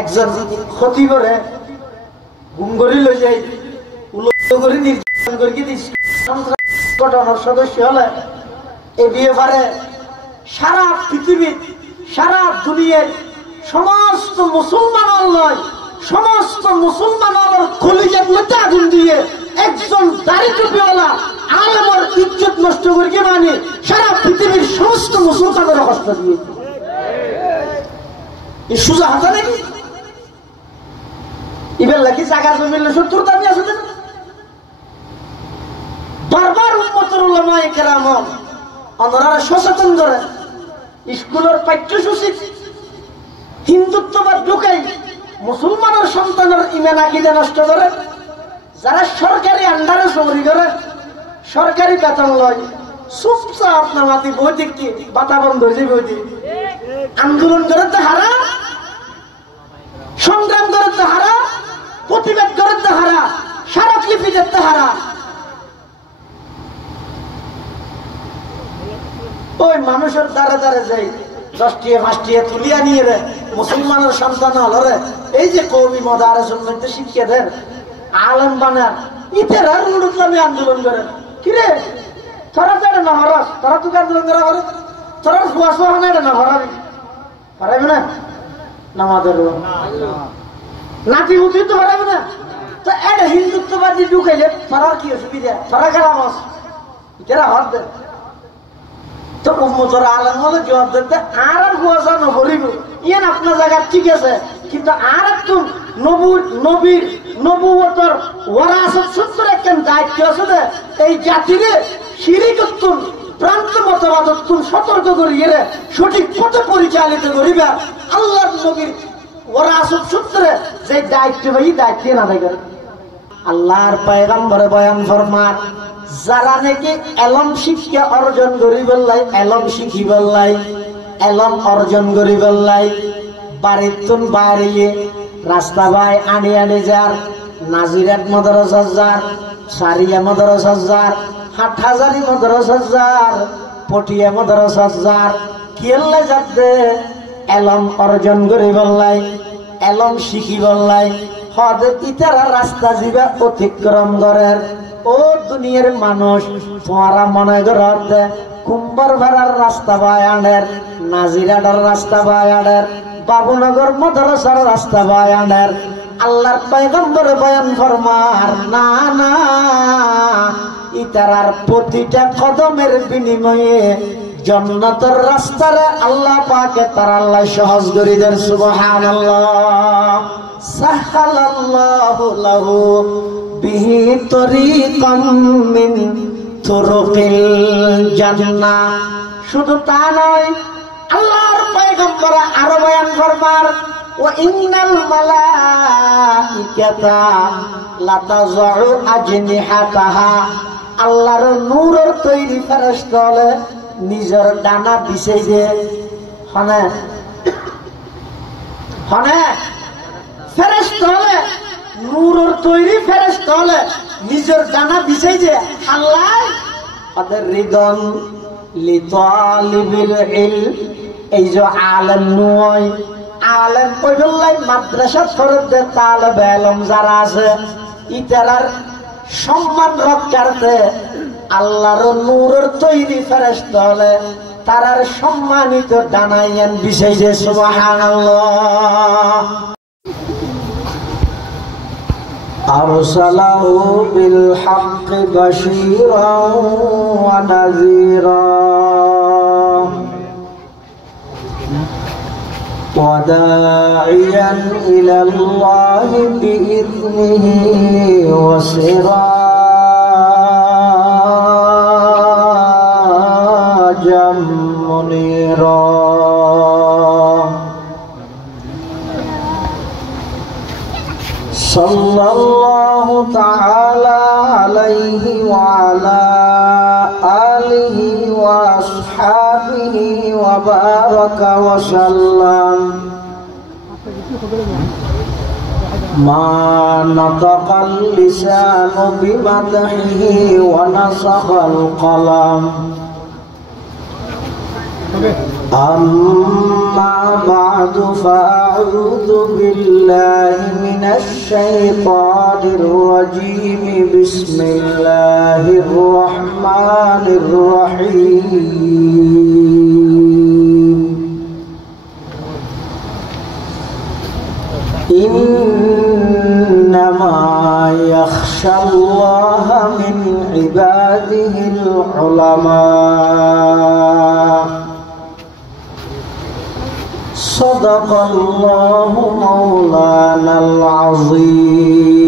একজন ক্ষতি করে গুম করে লই যাই করে নির্যাতন করে ঘটনার সদস্য হলে এই ব্যাপারে সারা পৃথিবীর সারা দুনিয়ার সমস্ত মুসলমান নয় সমস্ত মুসলমান কলিজার মধ্যে আগুন দিয়ে একজন দাড়ি টুপিওয়ালা আলেমের ইজ্জত নষ্ট করে মানে সারা পৃথিবীর সমস্ত মুসলমানের কষ্ট দিয়ে এই সুজা হাতে নাকি এবার লাগি জায়গা জমিল শত্রুর দাবি আছে না বারবার উম্মতের উলামায়ে কেরাম ওনারা সচেতন করে স্কুলের পাঠ্যসূচি হিন্দুত্ববাদ ঢুকাই মুসলমানের সন্তানের ইমান আকীদা নষ্ট করে যারা সরকারি আন্ডারে চাকরি করে সরকারি বেতন লয় চুপচাপ নামাতি বৈদিক কি বাতা বন্ধ হয়ে যাবে বৈদিক আন্দোলন করে তো হারা সংগ্রাম করে তো হারা প্রতিবাদ করে তো হারা স্মারকলিপি দেখতে হারা ওই মানুষের দ্বারা দ্বারা যাই 10 টা 5 টা তুলিয়া নিয়ে রে মুসলমানের সন্তান হলো রে এই যে কওমি মাদ্রাসার মধ্যে শিক্ষা দেন আলেম বানান ইতারা রুডুতলামে আন্দোলন করে কি রে তোরা যারা না হরস তোরা তো আন্দোলন করা হরস তোরা ফুয়াসো না না হরাবি পারবে না নামাজের নাতি উঠি তো পারবে না তো এটা হিন্দুত্ববাদী ঢুকাইলে তোরা কি অসুবিধা তোরা গেলাম ইতারা হর দে তো উম্মতের আলেম হলে জবাব দিতে আর হুয়াশা নবরিব ইয়ান আপনার জায়গা ঠিক আছে কিন্তু আর একটু নবীর নবুয়তর ওয়ারাসত সূত্র একটা দায়িত্ব আছে এই জাতিরে শিরিকতুন প্রান্ত মতবাদতুন সতর্ক করিয়ে সঠিক পথে পরিচালিত করিবা আল্লাহর নবীর ওয়ারাসত সূত্রে যে দায়িত্ব ভাই দায়িত্ব না থাকে আল্লাহর পয়গম্বরে বয়ান ফরমান যারা নাকি এলম শিক্ষা অর্জন করি বললাই এলম শিখি বললাই এলম অর্জন করি বললাই বাড়িতুন বাড়িয়ে রাস্তা বাই আনি আনি যার নাজিরাত মাদ্রাসা যার সারিয়া মাদ্রাসা যার হাটহাজারি মাদ্রাসা যার পটিয়া মাদ্রাসা যার কিল্লে যাতে এলম অর্জন করি বললাই এলম শিখি বললাই হদ ইতারা রাস্তা জিবা অতিক্রম করেন ও দুনিয়ার মানুষ তোমারা মনে করতে কুম্বর ভাড়ার রাস্তা বায়ানের নাজিরাটার রাস্তা বায়ানের বাবুনগর মাদ্রাসার রাস্তা বায়ানের আল্লাহর পয়গম্বর বয়ান ফরমার না না ইতারার প্রতিটা কদমের বিনিময়ে জান্নাতের রাস্তারে আল্লাহ পাকে তার আল্লাহ সহজ করে দেন সুবহানাল্লাহ সাহালাল্লাহু লাহু বিহি তরিকাম মিন তুরুকিল জান্নাহ শুধু তা নয় আল্লাহর পয়গম্বর আরো বয়ান ফরমার ওয়া ইন্নাল মালাইকাতা লাতাযউ আজনিহাতাহা আল্লাহর নূরের তৈরি ফেরেশতা হলে নিজের ডানা বিছাই দে হনে হনে ফেরেশতা হলে নূরের তৈরি ফেরেশতা হলে নিজের ডানা বিছাই দে আল্লাহ ওদের রিদন লিতালিবিল ইলম এই যে আলেম নয় আলেম কইবলাই মাদ্রাসা ফরদে তালেব ইলম যারা আছে ইতারার সম্মান রক্ষার্থে আল্লাহর নূরের তৈরি ফেরেশতা হলে তারার সম্মানিত ডানাইয়ান বিছাইছে সুবহানাল্লাহ আরসালাহু বিল হাক্কি বাশীরান ওয়া নাযীরা وداعيا إلى الله بإذنه وسراجا منيرا صلى الله تعالى عليه وعلى آله وأصحابه وبارك وسلم ما نطق اللسان بمدحه ونسخ القلم أما بعد فأعوذ بالله من الشيطان الرجيم بسم الله الرحمن الرحيم إنما يخشى الله من عباده العلماء صدق الله مولانا العظيم.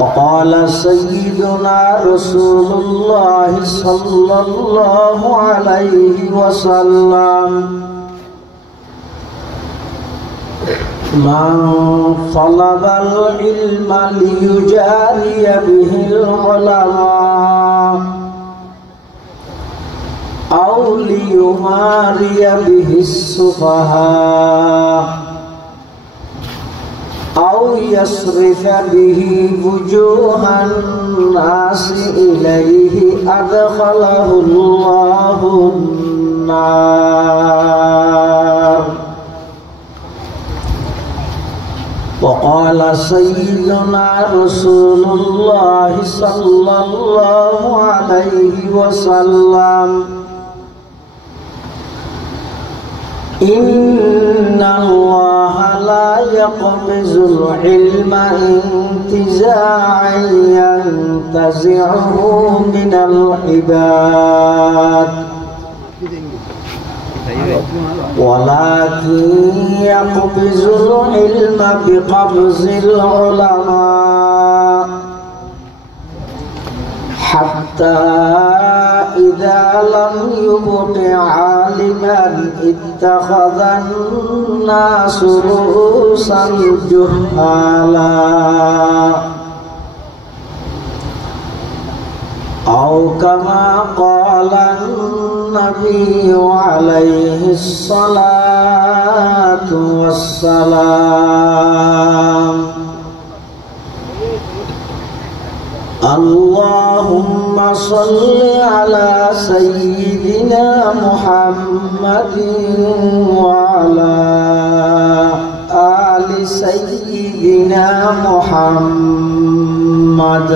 وقال سيدنا رسول الله صلى الله عليه وسلم من طلب العلم ليجاري به العلماء أو ليماري به السفهاء أو يصرف به وجوه الناس إليه أدخله الله النار. وقال سيدنا رسول الله صلى الله عليه وسلم إن الله لا يقبض العلم انتزاعا ينتزعه من العباد ولكن يقبض العلم بقبض العلماء حتى إذا لم يبق عالما اتخذ الناس رؤوسا جهالا أو كما قال النبي عليه الصلاة والسلام اللهم صل على سيدنا محمد وعلى آل سيدنا محمد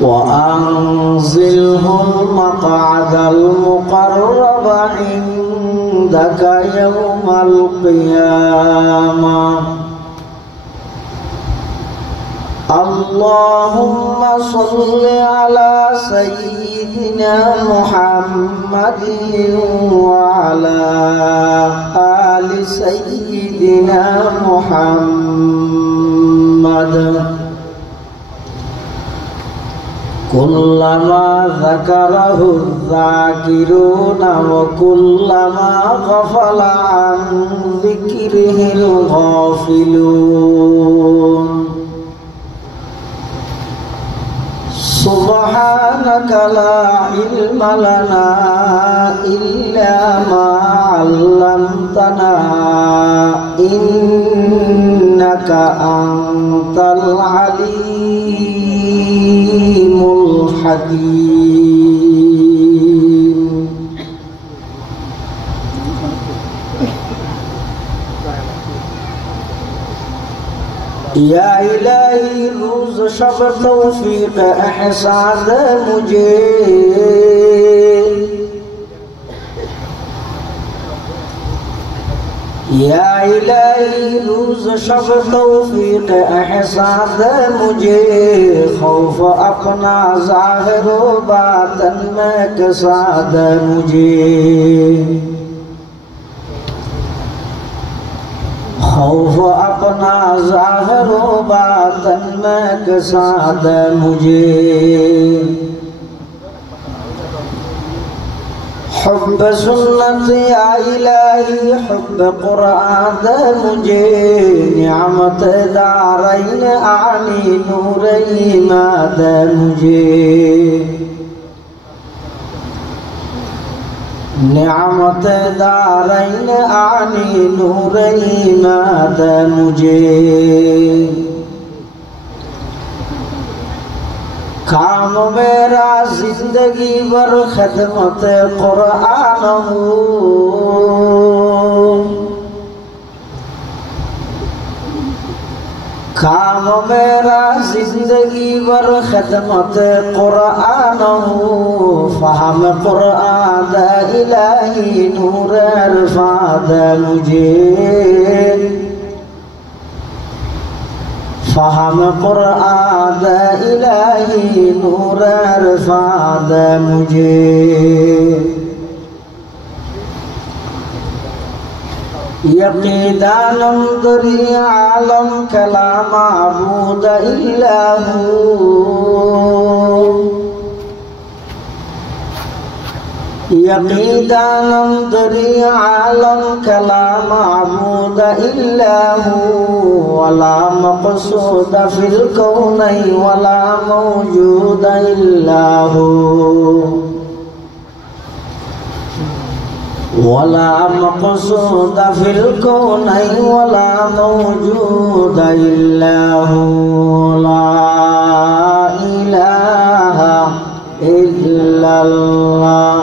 وأنزله المقعد المقرب عندك يوم القيامة. اللهم صل على سيدنا محمد وعلى آل سيدنا محمد كلما ذكره الذاكرون وكلما غفل عن ذكره الغافلون. سبحانك لا علم لنا إلا ما علمتنا إنك أنت العليم الحكيم. या इलाही रोज शब तौफीक एहसान मुझे या इलाही रोज शब तौफीक एहसान मुझे खौफ अपना ज़ाहिर व बातन में कसाद मुझे खौफ अपना ज़ाहिर व बातन में कसाद मुझे हुब्ब सुन्नत या इलाही हुब्ब कुरान मुझे नियामत दारैन आनी नूर ईमान मुझे नियामत दारैन आनी नूर ईमान मुझे काम मेरा जिंदगी भर खिदमत कुरान हो, काम मेरा जिंदगी भर खिदमत कुरान हो, फहम कुरान इलाही नूर इरफाद मुझे, फहम कुरान इलाही नूर इरफाद मुझे। यकीदानम दरी आलम कला माबूद इल्लाहू, यकीदानम दरी आलम कला माबूद इल्लाहू, वला मक़सूद फिल कौनैन वला मौजूद इल्लाहू, वला मक़सूद फिल कौनैन वला मौजूद इल्लाहू, ला इलाहा इल्लल्लाह,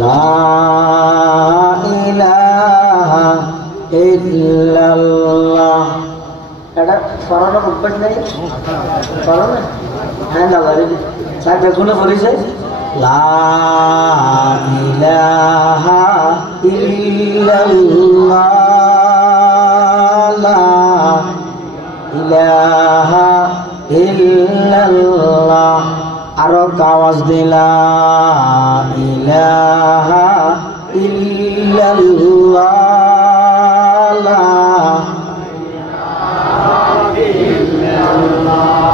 ला इलाहा इल्लल्लाह। এটা স্মরণের অভ্যাস নেই, স্মরণে হ্যাঁ দাদা সাহেব বেগুনে পড়েছে লা ইলাহা ইল্লাল্লাহ, লা ইলাহা ইল্লাল্লাহ। আরো আওয়াজ দিলা ইলাহা ইল্লাল্লাহ, লা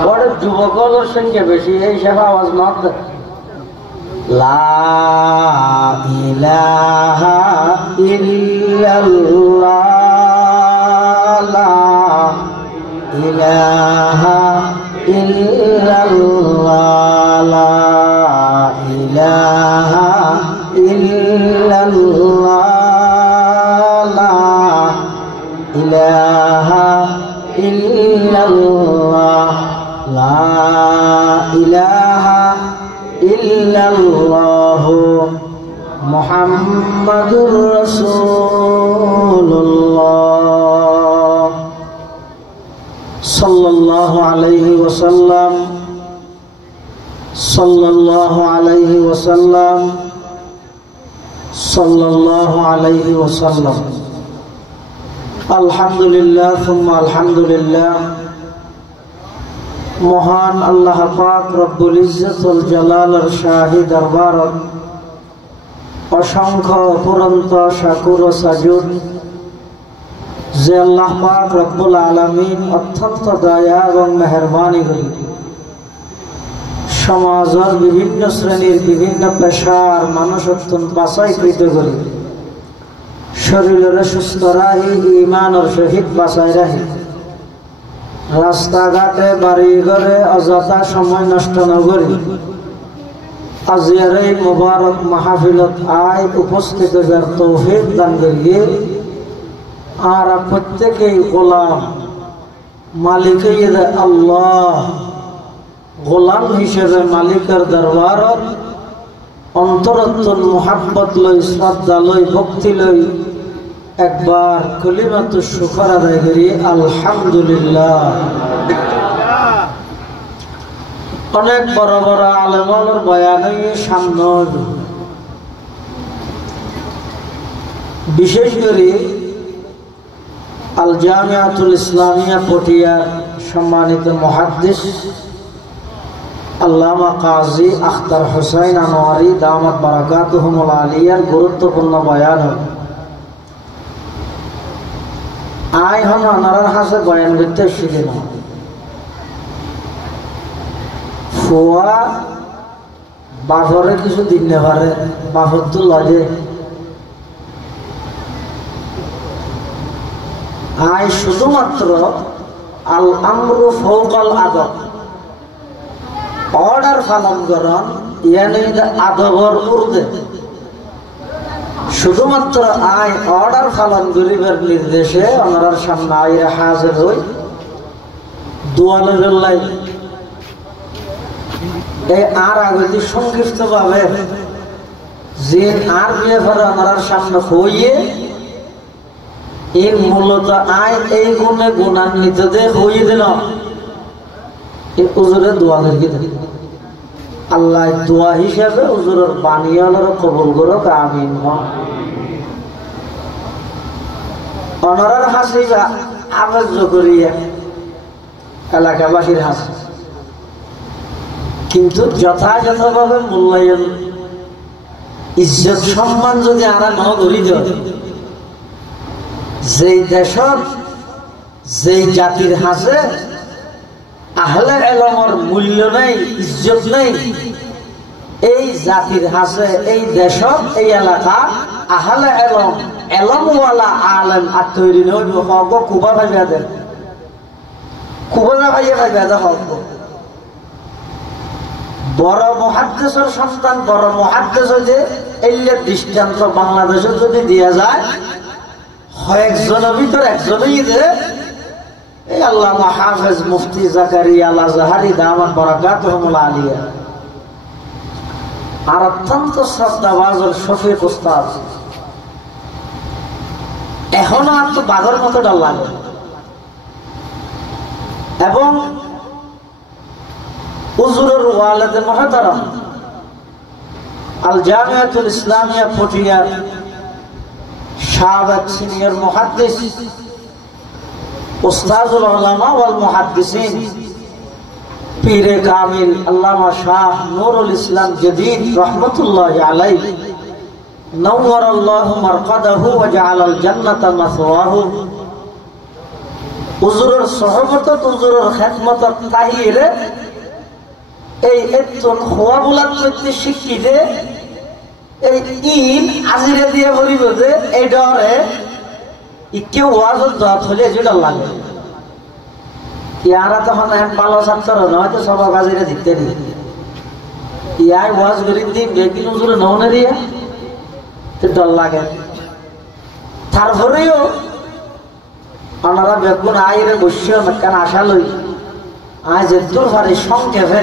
বড় যুবকদের সংখ্যা বেশি, এই সব আওয়াজ মত লা ইলাহা ইল্লাল্লাহ, লা ইলাহা ইল্লাল্লাহ, লা ইলাহা ইল্লাল্লাহ, লা ইলাহা ইল্লাল্লাহ, লা ইলাহা ইল্লাল্লাহ মুহাম্মাদুর রাসূলুল্লাহ সাল্লাল্লাহু আলাইহি ওয়াসাল্লাম, সাল্লাল্লাহু আলাইহি ওয়াসাল্লাম, সাল্লাল্লাহু আলাইহি ওয়াসাল্লাম। আলহামদুলিল্লাহ সুম্মা আলহামদুলিল্লাহ। মহান আল্লাহ পাক রব্বুল ইজ্জতুল জালালের শাহী দরবারত অসংখ্য অফুরন্ত শাকুর ও সাজুদ যে আল্লাহ পাক রব্বুল আলামিন অত্যন্ত দয়া এবং মেহেরবানি করি সমাজের বিভিন্ন শ্রেণীর বিভিন্ন পেশার মানুষ অত্যন্ত বাছাইকৃত করি শরীরের সুস্থ রাহি ইমানের সহিত বাঁচাই রাহি রাস্তাঘাটে বাড়ি ঘরে অযথা সময় নষ্ট নকরি আজিয়ার এই মুবারক মাহফিলত আয় উপস্থিত হওয়ার তৌফিক দান করিয়ে আর প্রত্যেকেই গোলাম মালিক আল্লাহ গোলাম হিসেবে মালিকের দরবারত অন্তরত্তর মোহাব্বত লই শ্রদ্ধা লই ভক্তি লই একবার কলিমাতু শুকর আদায় করি আলহামদুলিল্লাহ। অনেক বড় বড় আলেমের বয়ানে সামনে বিশেষ করে আল জামিয়াতুল ইসলামিয়া পটিয়ার সম্মানিত মুহাদ্দিস আল্লামা কাজী আখতার হুসাইন আনোয়ারি দামাত বারাকাতুহুমুল আলিয়ার গুরুত্বপূর্ণ বয়ান আই হন আনারার হাসে বয়ান করতে শিখে না ফুয়া বাফরে কিছু দিন নে পারে বাফর তো লাগে আই শুধুমাত্র আল আমরু ফাওকাল আদব অর্ডার পালন করন ইয়ানি আদবর উর্দে শুধুমাত্র আই অর্ডার পালন করিবার নির্দেশে ওনার সামনে আইরা হাজির হই দোয়ালে বেল্লাই এই আর আগে সংক্ষিপ্ত ভাবে যে আর বিয়ে ফেরা ওনার সামনে হইয়ে এর মূলত আয় এই গুণে গুণান্বিত দিয়ে হইয়ে দিল হুজুরে দোয়া লিখে দিল আল্লাহ দোয়া হিসাবে হুজুরের বানিয়ালের কবুল করো আমিন। অনারার হাসি আবেজ করিয়া এলাকাবাসীর হাসি, কিন্তু যথাযথভাবে মূল্যায়ন ইজ্জত সম্মান যদি আরা ন ধরি যেই দেশত যেই জাতির হাসে আহলে ইলমের মূল্য নেই ইজ্জত নেই, এই জাতির হাসে এই দেশত এই এলাকা আহলে ইলম ইলমওয়ালা আলেম আর তৈরি নইব হব কুবা ভাইবা দেন কুবা ভাইয়া ভাইবা দে হব বড় মুহাদ্দিসের সন্তান বড় মুহাদ্দিস হইতে এইলে দৃষ্টান্ত বাংলাদেশে যদি দিয়া যায় কয়েকজনের ভিতর একজনই দে এই আল্লামা হাফেজ মুফতি জাকারিয়া আল আজহারি দামাত বারাকাতুহুল আলিয়া আর অত্যন্ত শ্রদ্ধাভাজন শফিক উস্তাদ এখনো আর তো বাঘের মতো ডাল লাগে। এবং হুজুরের ওয়ালিদ মুহতারাম আল জামিয়াতুল ইসলামিয়া পটিয়ার সাবেক সিনিয়র মুহাদ্দিস উস্তাজুল উলামা ওয়াল মুহাদ্দিসিন পীরে কামিল আল্লামা শাহ নুরুল ইসলাম জদীদ রাহমাতুল্লাহি আলাইহি নওয়ারাল্লাহু মারকাদাহু ওয়া জাআলাল জান্নাতা মাসওয়াহু। হুজুরের সুহবত হুজুরের খিদমত তাহিরে এই এতন হওয়া বুলাত করতে শিখিতে এই ইন আজিরে দিয়ে ভরিব যে এই ডরে ইকে ওয়াজত দত হলে যেটা লাগে ইয়ারা তখন এক ভালো ছাত্র নয়তো সবার কাজিরে দিতে দিই ইয়াই ওয়াজ করি দিই বেকিন হুজুরে নৌনে দিয়ে তো ডর লাগে। তারপরেও ওনারা বেগুন আইরে বসে কেন আশা লই আজ দূর ভারি সংক্ষেপে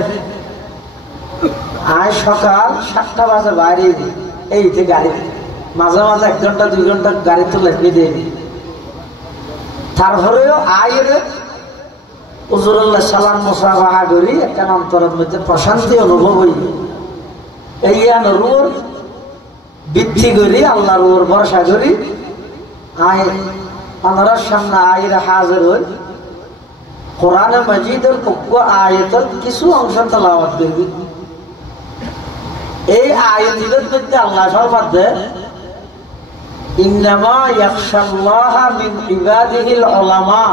আজ সকাল 7টা বাজে বাইরে দিই এইতে গাড়ি মাঝে মাঝে 1 ঘন্টা 2 ঘন্টা গাড়ি তো লাগিয়ে দিই। তারপরেও আইরে হুজুরুল্লাহ সালাম মুসাফাহা করি একটা অন্তরের মধ্যে প্রশান্তি অনুভব হই এই রুর বৃদ্ধি করি আল্লাহর উপর ভরসা করি আয় ওনার সামনে আইরে হাজির হই কোরআনে মাজিদের পক্ষ আয়াতের কিছু অংশ তেলাওয়াত করবি। এই আয়াতের মধ্যে আল্লাহ ফরমাতে ইন্নামা ইয়াখশাল্লাহা মিন ইবাদিহিল উলামা,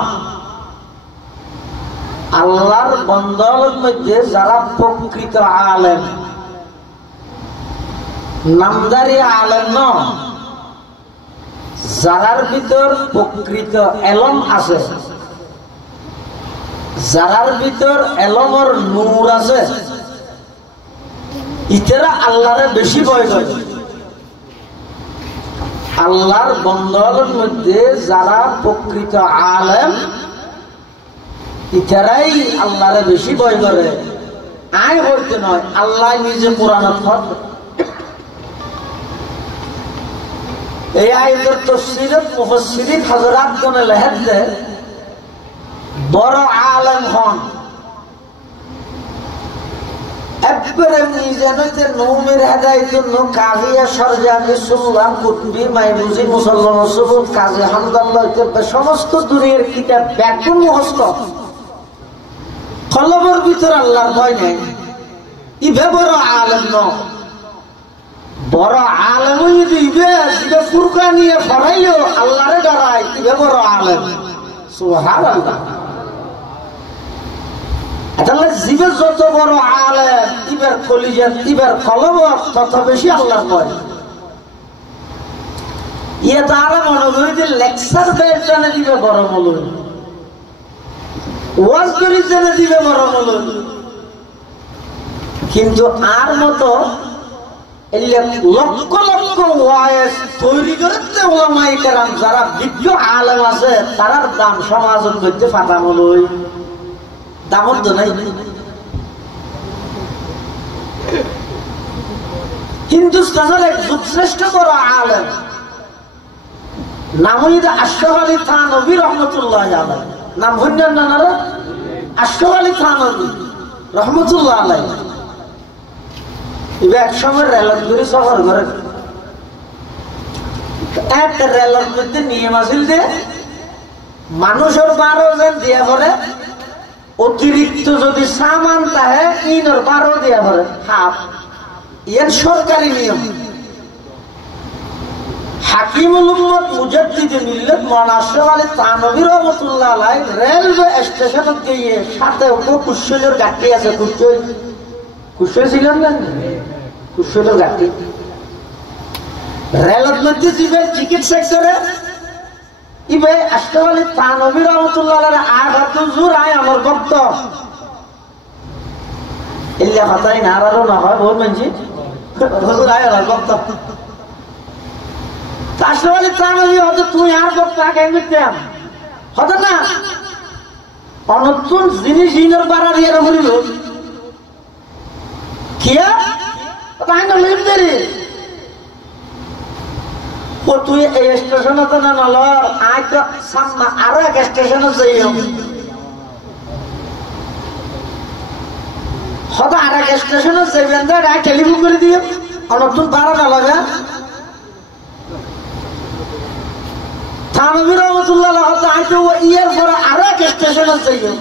আল্লাহর বান্দাদের মধ্যে যারা প্রকৃত আলেম নামদারি আলেম নয়, যারার ভিতর প্রকৃত এলম আছে যারার ভিতর এলমের নূর আছে ইতারা আল্লাহরে বেশি ভয় করে। আল্লাহর বান্দাদের মধ্যে যারা প্রকৃত আলেম ইতারাই আল্লাহরে বেশি ভয় করে। আয় বলতে নয়, আল্লাহ নিজে কোরআনে ফরমান এই আয়াতের তাফসীরে মুফাসসিরিন হযরত কোনে লেখেন যে বড় আলেম হন একবারে মিজানতে নূমের হেদায়েতুন নূর কাজিয়া সরজামি সুলতান কুতুবি মাইমুজি মুসাল্লাম সুবুত কাজী হামদাল্লাহ ইত্যাদি সমস্ত দুনিয়ার কিতাব ব্যাকুল মুখস্থ কলবের ভিতর আল্লাহর ভয় নেই। ইবে বড় আলেম নয়, বড় আলেম ইবে ইবে ফুরকান নিয়ে পড়াইও আল্লাহরে ডরায় ইবে বড় আলেম। সুবহানাল্লাহ। তাহলে জীবের যত বড় আলেম ইবের কলিজাত ইবের কলব তত বেশি আল্লাহর ভয়। ইয়ে তারা মনে করি যে লেকচার বের জানে দিবে বড় মূল্য, ওয়াজ করি জানে দিবে বড় মূল্য, কিন্তু আর মতো লক্ষ লক্ষ ওয়াজ তৈরি করতে ওলামায়ে কেরাম যারা বিজ্ঞ আলেম আছে তারার দাম সমাজের মধ্যে ফাটানো লই দামত তো নাই। হিন্দুস্তানের এক যুগশ্রেষ্ঠ বড় আলেম নাম হইতে আশরাফ আলী থানভী রহমতুল্লাহ আলাইহি। নাম হইলেন না না আশরাফ আলী থানভী রহমতুল্লাহ আলাইহি। এক সময় রেলত ঘুরে সফর করে এক রেলত মধ্যে নিয়ম আছিল যে মানুষের 12 জন দিয়া করে, অতিরিক্ত যদি সামান তাহে ইনর 12 দিয়া করে হাফ। এর সরকারি নিয়ম। হাকিমুল উম্মত মুজাদ্দিদে মিল্লাত মাওলানা আশরাফ আলী থানভী রাহমাতুল্লাহ আলাইহি রেলওয়ে স্টেশনে গিয়ে সাথে কুশলের গাড়ি আছে, কুশল ছিলেন না কুশলের গাড়ি রেলের মধ্যে যাবে টিকিট সেক্টরে ইবে আশরাফ আলী থানভী রাহমাতুল্লাহ আলাইহি আঘাত জোর আয় আমার ভক্ত ইল্লা হতাই নারারও না হয় বহুত মানছি হুজুর আয় আমার ভক্ত আশরাফ আলী থানভী হয়তো তুই আর ভক্ত আগে মিটতাম হতো না অনতুন জিনিস ইনর বাড়া দিয়ে বলিল কিয়া তাই না লিপ দেরি ও তুই এই স্টেশনে তো না নলর আয় তো সামনে আরো এক স্টেশনে যাইও হয়তো আর এক স্টেশনে যাইবেন যে আয় টেলিফোন করে দিও অনতুন বাড়া না লাগে থানভী রাহমাতুল্লাহ হয়তো আয় তো ইয়ার পরে আরো এক স্টেশনে যাইও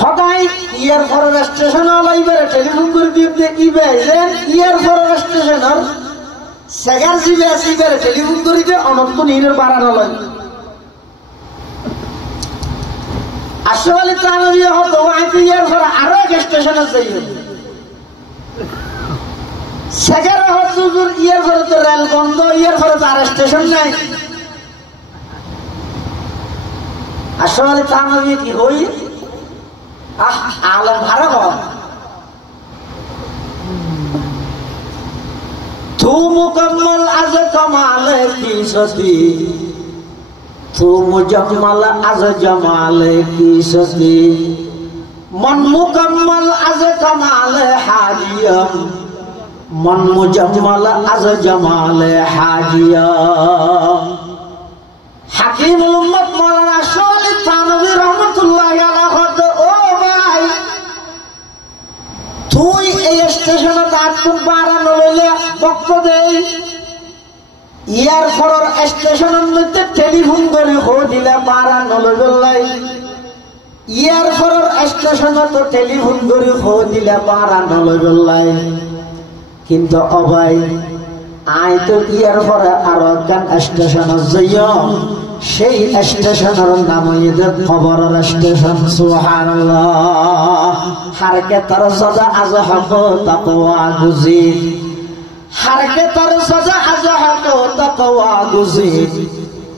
হঠাৎ ইয়ার পরের স্টেশনে লাইবারে টেলিফোন করে দিও যে ইবে ইয়ার পরের স্টেশনের সেগার জিবে আসিবারে টেলিফোন করে দিয়ে অনন্ত নীরের বাড়ানো লাগে আশরাফ আলী থানভী হতো আইতে ইয়ার পরে আরো এক স্টেশনে যাইও সেগারে হজুর ইয়ার পরে তো রেল বন্ধ ইয়ার পরে তো আর স্টেশন নাই আশরাফ আলী থানভী কি হই আলম ভাড়া কর तू मुकम्मल अज कमाल की सती तू मुजम्मल अज जमाल की सती मन मुकम्मल अज कमाल हाजिया मन मुजम्मल अज जमाल हाजिया हकीमुल उम्मत मौलाना अशरफ अली थानवी रहमतुल्लाह अलैहि ओ भाई তুই এই স্টেশনে তার বাড়ানো লইলে বক্ত দেই ইয়ার পরের স্টেশনের মধ্যে টেলিফোন করে হো দিলে বাড়ানো লইলাই ইয়ার পরের স্টেশনে তো টেলিফোন করে হো দিলে বাড়ানো লইলাই কিন্তু অবাই আই তো ইয়ার পরে আরো একখান স্টেশনে যাইও সেই স্টেশনের নাম হইছে কবরের স্টেশন সুবহানাল্লাহ হারকে তার সাজা আজ হক তাকওয়া গুজির হারকে তার সাজা আজ হক তাকওয়া গুজির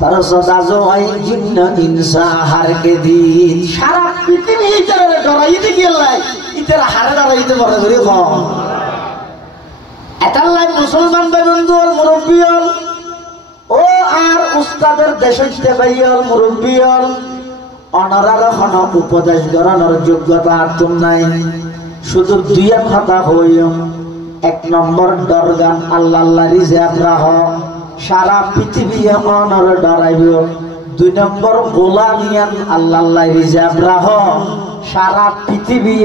তার সাজা জয় জিন্ন ইনসা হারকে দিন সারা পৃথিবী ইতারে ডরাইতে গেলাই ইতারে হারে ডরাইতে বড় করে হ এটালাই মুসলমান ভাই বন্ধু আর মুরব্বিয়ল ও আর উস্তাদের দেশে ভাইয়াল মুরব্বিয়াল অনারার হন উপদেশ করানোর যোগ্যতা আর তুম নাই শুধু দুই কথা হইও এক নম্বর দরগান আল্লাহ আল্লাহ রিজাব রাহ সারা পৃথিবী অনর ডরাইব দুই নম্বর গোলামিয়ান আল্লাহ আল্লাহ রিজাব রাহ সারা পৃথিবী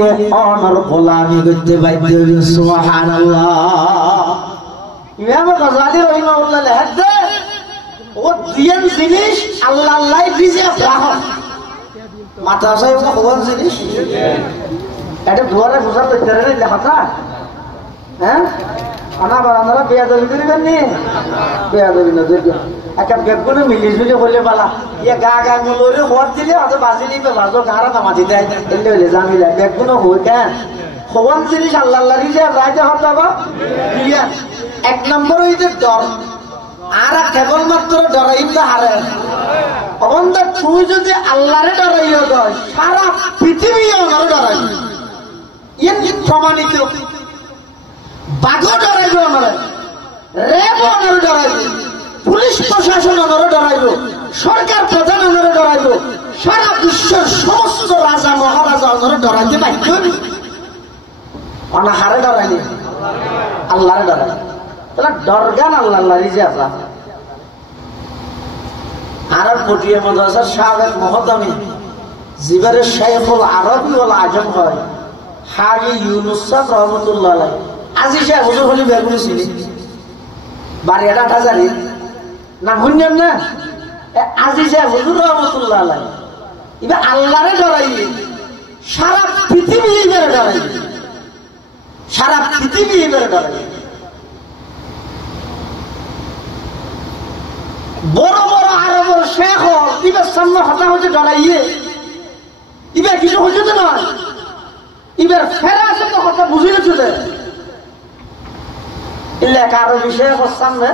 অনর গোলামি করতে বাধ্য সুবহানাল্লাহ ইমাম গাজ্জালী রাহিমাহুল্লাহ লেখে ও দুইয়ের জিনিস আল্লাহ আল্লাহ রিজাব রাহ মাথা আছে ওটা কোন জিনিস এটা দুয়ারে বুঝার ভিতরে লেখা হ্যাঁ আনা বারান্দারা বেয়াদবি করিবেন নি বেয়াদবি না দেখো একটা বেগুনে মিলিস মিলে বলে বালা ইয়া গা গা মুলরে হওয়ার দিলে অত বাজিলি বে বাজো গারা না মাটি দেয় এলে হইলে জামিলা বেগুনে হই কেন কোন জিনিস আল্লাহ আল্লাহ রিজাব রাইতে হতা বা দুইয়া এক নম্বর হইতে ডর আর কেবলমাত্র ডরাইব না হারে অবন্ধা তুই যদি আল্লাহরে ডরাইও দয় সারা পৃথিবী আমার ডরাই ইয়ে প্রমাণিত বাঘও ডরাইব আমার রেবও আমার ডরাইব পুলিশ প্রশাসন আমার ডরাইব সরকার প্রধান আমার ডরাইব সারা বিশ্বের সমস্ত রাজা মহারাজা আমার ডরাইতে বাধ্য অনাহারে ডরাইনি আল্লাহরে ডরাই তাহলে ডরগান আল্লাহ আল্লাহ রিজে আসা আর পটিয়া মাদ্রাসার সাবেক মহতামি জিবারের শাইখুল আরবি ওয়াল আজম হয় হাজি ইউনুস সাহেব রহমতুল্লাহ আলাইহি আজি সাহেব হুজুর হলি বেগুনি ছিলি বাড়িয়াটা ৮০০০ নাম শুনলেন না আজি সাহেব হুজুর রহমতুল্লাহ আলাইহি এবার আল্লাহরে ডরাইয়ে সারা পৃথিবী এবারে ডরাইয়ে সারা পৃথিবী এবারে ডরাইয়ে বড় বড় আরবের শেখ ইবার সামনে হতা হচ্ছে ডরাইয়ে ইবার কিছু হচ্ছে তো নয় ইবার ফেরা আছে তো কথা বুঝিয়ে চলে ইল্লা কারো বিষয়ে সামনে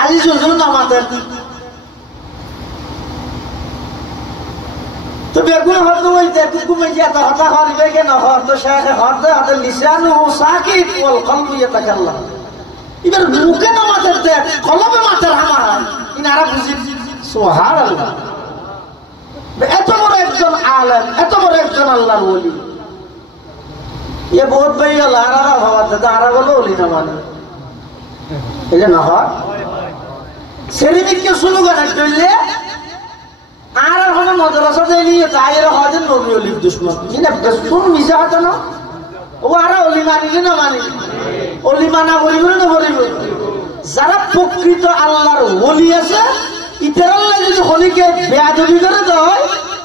আজি হুজুর নামাতেন তো বেগুন হতো হইতে কুকুমে যে এত হতা হরিবে কেন হতো শেখে হতে হতে লিসানুহু সাকিত ওয়াল কলবু ইয়াতাকাল্লাম এবার মুখে নামাতের দেখ কলবে মাতের হামার ইনারা বুঝি সুবহানাল্লাহ এত বড় একজন আলেম এত বড় একজন আল্লাহর ওলি ये बहुत भाई लारा भावा था आरा बोलो ओली ना माने ये ना हो सेरिमिक के सुनो का नटुल्ले आरा होना मदरसा दे लिए तायरा हाजन नबी ओली दुश्मन ये ना सुन मिजा आता ना वो आरा ओली मानी ना मानी ओली माना बोली बोले ना बोली बोले जरा पुक्की तो अल्लाहर ओली ऐसे इधर अल्लाह जो होली के बेअदबी करे तो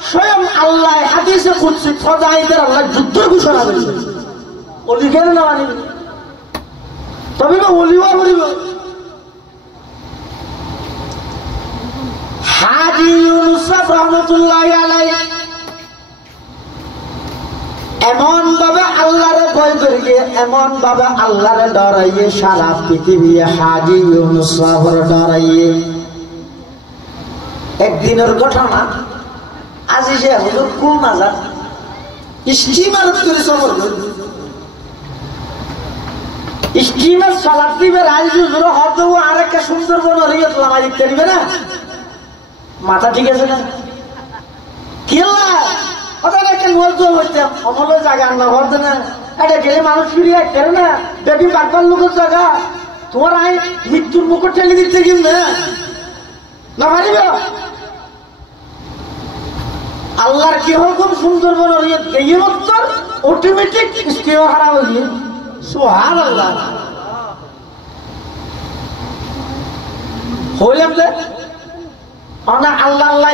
स्वयं अल्लाह हदीस कुदसी खुदा इधर अल्लाह जुद्ध घोषणा करे ওলি কেন না মানি তবে ওলিও বলিব হাজী ইউনুস রহমাতুল্লাহি আলাইহি এমন ভাবে আল্লাহরে ভয় করিয়ে এমন ভাবে আল্লাহরে ডরাইয়ে সারা পৃথিবী হাজী ইউনুস ডরাইয়ে একদিনের ঘটনা আজি সে হুজুর কুল নাজার স্টিমার করে সফর করে স্টিমার সালাত দিবে রাইজু জোর হতো আর একটা সুন্দরবন রিয়ত লামাই দিবে না মাথা ঠিক আছে না কেলা ওটা একটা নজর হইতে অমলে জায়গা না হতে না এটা গেলে মানুষ ফিরিয়ে করে না দেখি বাগবান লোকের জায়গা তোমার আই মৃত্যুর মুখ ঠেলে দিতে গিয়ে না পারিবে আল্লাহর কি রকম সুন্দরবন রিয়ত এই উত্তর অটোমেটিক স্কেও হারা হয়ে গিয়ে সুবহানাল্লাহ হইলাম যে অনা আল্লাহ আল্লাহ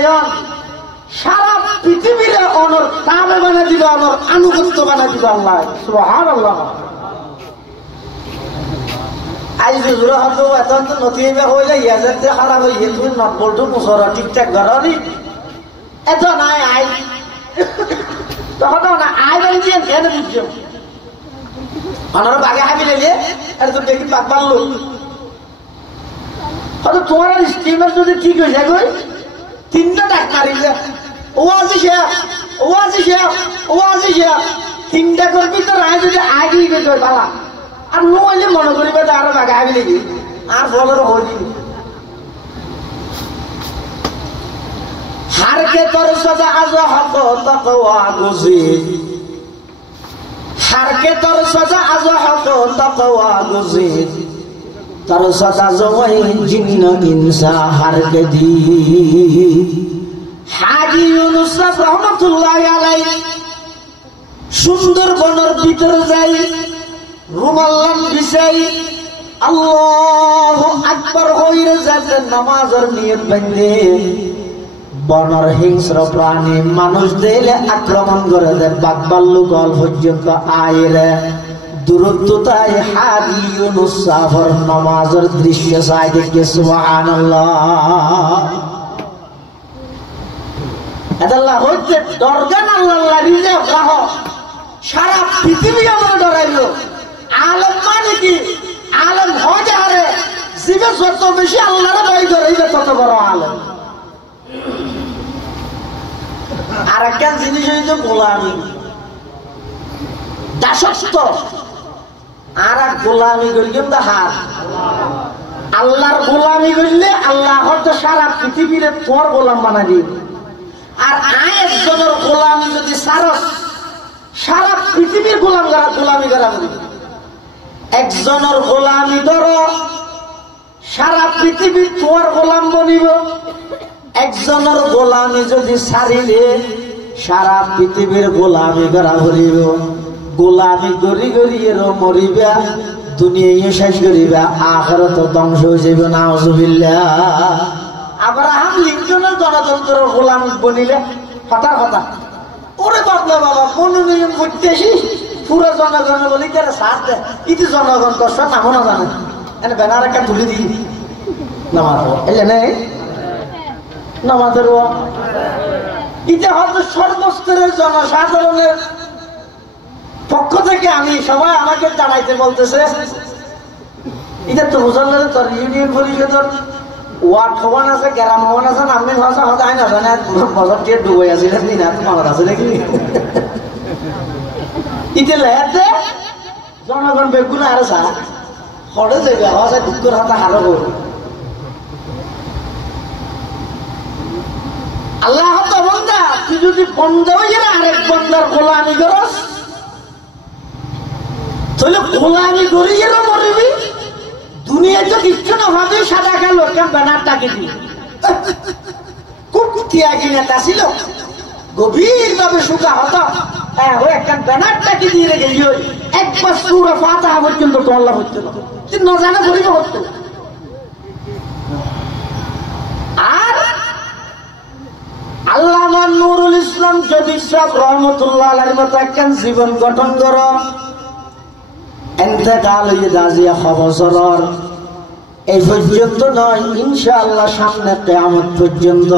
সারা পৃথিবীর অনর তাবে বানা দিবে অনর আনুগত্য বানা দিবে আল্লাহ সুবহানাল্লাহ আজ জুরা হতো এত তো নথিবে হইলে ইয়াজতে খারাপ হইয়ে তুমি নট বলতো মুসরা ঠিকঠাক ধরনি এত নাই আই তখন না আই বলি দিয়ে কেন বুঝছো আনার বাগে হাবি লেগে আর তো দেখি পাক পারলো হয়তো তোমার স্টিমার যদি ঠিক হয়ে যায় গই তিনটা ডাক মারি যে ও আছে শেখ ও আছে শেখ ও আছে শেখ তিনটা করবি তো রায় যদি আগে গিয়ে তোর পালা আর নইলে মনে করিবে তো আরো বাগে হাবি লেগে আর বলার হলি হারকে তোর সদা আজ হক তাকওয়া গুজি হারকে তোর সদা আজ হক তাকওয়া গুজি তোর সদা জওয়াই জিন্ন ইনসা হারকে দি হাজী ইউনুস রহমাতুল্লাহি আলাইহি সুন্দরবনের ভিতরে যাই রুমাল্লান বিছাই আল্লাহু আকবার কইরে যাতে নামাজের নিয়ত বাঁধে বনর হিংস্র প্রাণী মানুষ দিলে আক্রমণ করে দেয় বাকবাল্লু গল পর্যন্ত আইরে দূরত্বতায় হাজী ইউনুস সাফর নামাজের দৃশ্য চাই দেখে সুবহানাল্লাহ আল্লাহ হচ্ছে দরগান আল্লাহ রিজে রাহ সারা পৃথিবী আমরা ডরাইলো আলেম মানে কি আলেম হজে হারে জীবে যত বেশি আল্লাহরে ভয় করে তত বড় আলেম আর একটা জিনিস হইতো গোলামি দাসত্ব আর এক গোলামি করি কিন্তু হাত আল্লাহর গোলামি করলে আল্লাহ হয়তো সারা পৃথিবীর তোর গোলাম বানাই দিবে আর একজনের গোলামি যদি সারা পৃথিবীর গোলামি করা একজনের গোলামি ধরো সারা পৃথিবী তোমার গোলাম বনিব, একজনের গোলামি যদি ছাড়িলে সারা পৃথিবীর গোলামি করা হইব। গোলামি করি করিয়েরও মরিবা, দুনিয়া শেষ করিবা, আখিরাত ধ্বংস হয়ে যাবে। নাউজুবিল্লাহ। আব্রাহাম লিঙ্কনের গণতন্ত্রের গোলাম বনিলে হঠাৎ হঠাৎ ওরে বাবলা বাবা মনোনয়ন করতে আসি পুরো জনগণ বলি তারা সাথ দেয়, ইতি জনগণ দর্শক নামও না জানে, এনে ব্যানার একটা তুলে দিই নামাজ এলে নেই নামাজের ইতে হয়তো সর্বস্তরের জনসাধারণের পক্ষ থেকে আমি সবাই আমাকে জানাইতে বলতেছে, এটা তো বুঝলে তোর ইউনিয়ন পরিষদের ওয়ার্ড ভবন আছে, গ্রাম ভবন আছে, নামনি ভাষা হতায় না জানে বছর দিয়ে ডুবে আসছিলেন দিন মনে আছে নাকি ইতে লেহাতে জনগণ বেগুন আর সা হরে যাবে হসে দুঃখের হাতে হারো করবে। আল্লাহ তো বন্দা তুই যদি বন্ধ হয়ে গেলে আরেক বন্দার গোলামি করস তাহলে গোলামি করি গেলে মরবি। দুনিয়া তো কিচ্ছু না ভাবে সাদা কালো একটা ব্যানার টাকে দিয়ে কুটিয়াগি নেতা ছিল গভীর ভাবে সুখা হতো, একটা ব্যানার টাকে দিয়ে রেখে একবার সুরা ফাতিহা পর্যন্ত তো আল্লাহ হচ্ছে না জানা করিব হতো। আর আল্লামা নুরুল ইসলাম যদি সব রহমতুল্লাহ আলাইহির মতো একখান জীবন গঠন করো এতেকাল হয়ে দাজিয়া খবর এই পর্যন্ত নয়, ইনশাআল্লাহ সামনে কিয়ামত পর্যন্ত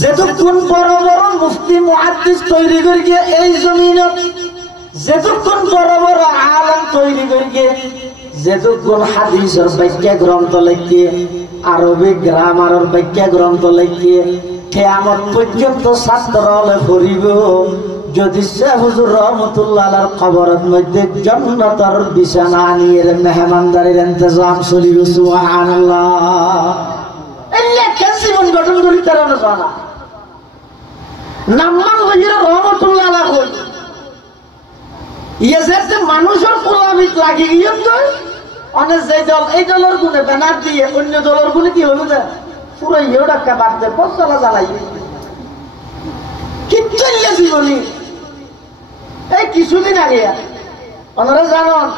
যেতক্ষণ বড় বড় মুফতি মুহাদ্দিস তৈরি করে গিয়ে এই জমিনত, যেতক্ষণ বড় বড় আলেম তৈরি করে গিয়ে, যেতক্ষণ হাদিসের ব্যাখ্যা গ্রন্থ লিখিয়ে, আরবি গ্রামারের ব্যাখ্যা গ্রন্থ লিখিয়ে কিয়ামত পর্যন্ত ছাত্র হলে পড়িব। যদি সে হুজুর রহমতুল্লাহ আলাইহির কবরের মধ্যে জান্নাতের বিছানা নিয়ে মেহমানদারির ইন্তজাম চলিব। সুবহানাল্লাহ। এলে কেন জীবন গঠন করি তারা না জানা নাম্মান হুজুর রহমতুল্লাহ আলাইহি ইয়ে যে মানুষের গোলামিত লাগি গিয়ে তো অনেক যে দল এই দলের গুণে ব্যানার দিয়ে অন্য দলের গুণে কি হলো না পুরো ইয়ে ডাক্কা বাদ দেয় পচলা জ্বালাই কিচ্ছু জীবনী। এই কিছুদিন আগে ওনারা জানেন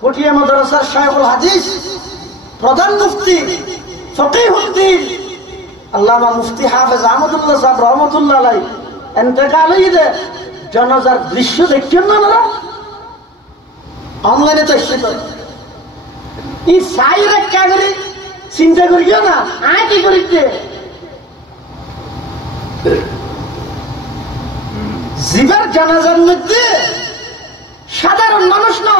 পটিয়া মাদ্রাসার শাইখুল হাদিস প্রধান মুফতি ফকিহুদ্দিন আল্লামা মুফতি হাফেজ আহমদুল্লাহ সাহেব রহমতুল্লাহ আলাইহি ইন্তেকাল হইছে। জানাজার দৃশ্য দেখছেন না ওনারা অনলাইনে তো এসে এই সাইরে কাগরি চিন্তা করিও না আয় কি করিতে জীবের জানাজার মধ্যে সাধারণ মানুষ ন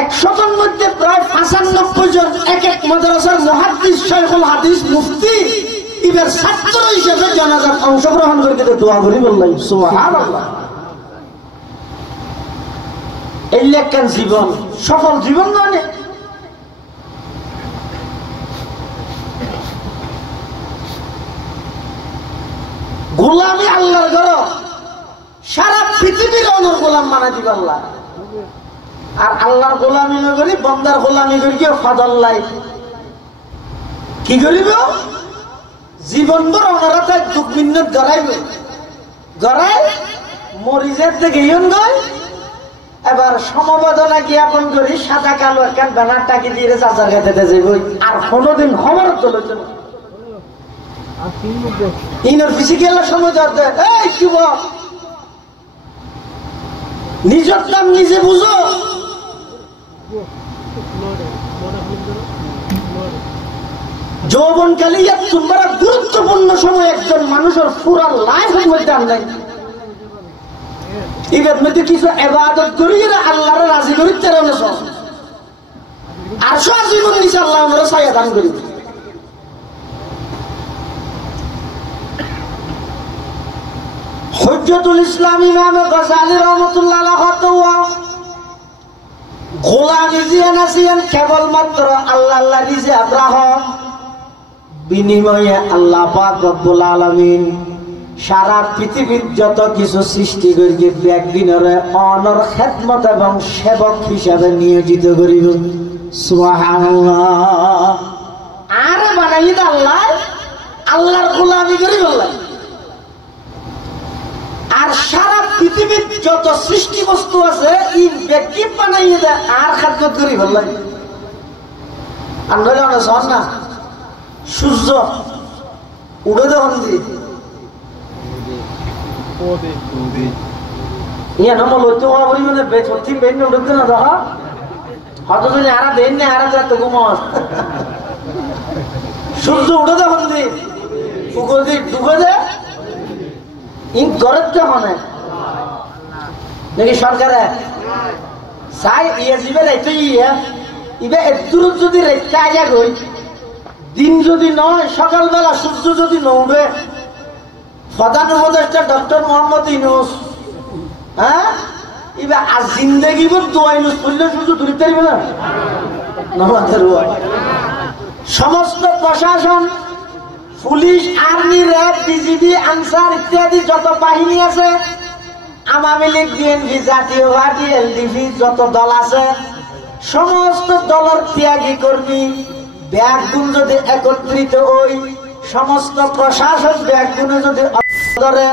100 জন মধ্যে প্রায় 95 জন এক এক মাদ্রাসার মুহাদ্দিস শাইখুল হাদিস মুফতি এবার ছাত্র হিসেবে জানাজার অংশগ্রহণ করে দোয়া করি বললাম সুবহানাল্লাহ। এই লেখান জীবন সফল জীবন নয়। গোলামি আল্লাহর ঘর সারা পৃথিবীর অনর গোলাম মানা দিব আল্লাহ। আর আল্লাহর গোলামি না করি বন্দার গোলামি করি কেউ ফাদাল্লাই কি করিব জীবন ভর ওনারা তাই দুঃখ মিন্নত গড়াইব গড়াই মরিজের থেকে ইয়ন গয় এবার সমবেদনা জ্ঞাপন করি সাদা কালো একটা ব্যানার টাকি দিয়ে চাচার কাছে যাইব আর কোনোদিন খবর চলে চলে ইনর ফিজিক্যাল সময় ধরতে এই যুবক নিজের দাম নিজে বুঝো। যৌবনকালী তোমরা গুরুত্বপূর্ণ সময় একজন মানুষের পুরা লাইফের মধ্যে আনলাই এবার মধ্যে কিছু ইবাদত করি আল্লাহর রাজি করি তেরো আর সব জীবন নিচে আল্লাহ আমরা ছায়া দান করি। হুজ্জতুল ইসলাম ইমাম গাযালী রাহমাতুল্লাহ আলাইহি গোলামি জিয়া নাসিয়ান কেবলমাত্র আল্লাহ আল্লাহ রিজা আব্রাহাম বিনিময়ে আল্লাহ পাক রব্বুল আলামিন সারা পৃথিবীর যত কিছু সৃষ্টি করি একদিনের অনর খেদমত এবং সেবক হিসাবে নিয়োজিত করিব। সুবহানাল্লাহ। আর বানাই আল্লাহ, আল্লাহর গোলামি করি বললাম। আর সারা পৃথিবীর যত সৃষ্টি বস্তু আছে এই ব্যক্তি বানাইয়ে দেয় আর খেদমত করি বললাম। আর নইলে অনেক সহজ না। সূর্য উড়ে দেন দি ইয়া নম লইতে হওয়া পরিমাণে সত্যি বেন উড়তে না দেখা হয়তো যদি আরা দেন না আরা যা তো ঘুমাস সূর্য উড়ে দেন দি ফুকর দি ডুবে দে ইন গরত যখন নাকি সরকারে চাই ইয়ে জিবে রাইতে ইয়া ইবে এদুর যদি রাইতে আয়া গই দিন যদি নয় সকালবেলা সূর্য যদি নৌবে প্রধান উপদেষ্টা ডক্টর মোহাম্মদ ইউনূস হ্যাঁ ইবে আর জিন্দেগি বল দোয়া ইউনূস করলে সূর্য ধরতে পারবে না আমাদের সমস্ত প্রশাসন police army RAB BGB answer ইত্যাদি যত বাহিনী আছে আওয়ামী লীগ বিএনপি জাতীয় পার্টি এলডিপি যত দল আছে সমস্ত দলের ত্যাগী কর্মী ব্যাগগুণ যদি একত্রিত ওই সমস্ত প্রশাসন ব্যাগগুণে যদি ধরে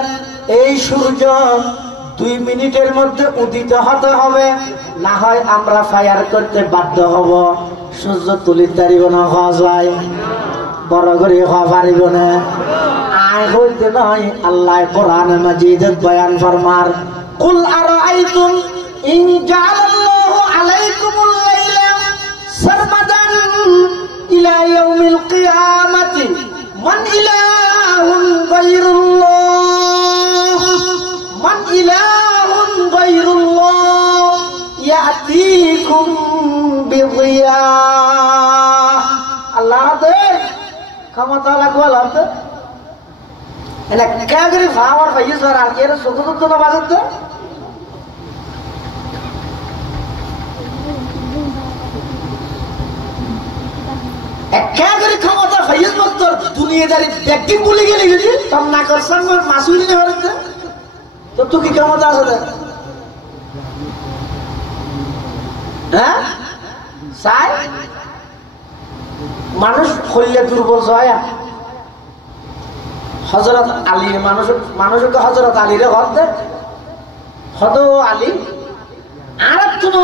এই সূর্য 2 মিনিটের মধ্যে উদিত হতে হবে, না হয় আমরা ফায়ার করতে বাধ্য হব। সূর্য তুলিতে পারিব না, হওয়া যায় বড় করে হওয়া পারিব না। আয় হইতে নয় আল্লাহ কোরআন মাজিদে বয়ান ফরমার কুল আরাআইতুম ইন জাআলাল্লাহু আলাইকুমুল লাইলা সারমাদান ইলা ইয়াউমিল কিয়ামাতি মান ইলাহুন গায়রুল্লাহ মান ইলাহুন গায়রুল্লাহ ইয়াতিকুম বিদিয়া। আল্লাহ দে ক্ষমতা লাগবে আল্লাহ দে এলা কাগরি ভাওয়ার ভাইস আর আর এর সুদুত তো না বাজতে একাগরি ক্ষমতা ভাইস মত দুনিয়াদারি ব্যক্তি বলি গেলি গেলি তম না করছন মাসুলি নে হরতে তো তুই কি ক্ষমতা আছে দে হ্যাঁ সাই মানুষ হইলে দুর্বল হয়। হযরত আলী মানুষকে হযরত আলীরে হতে হদ আলী আর কোনো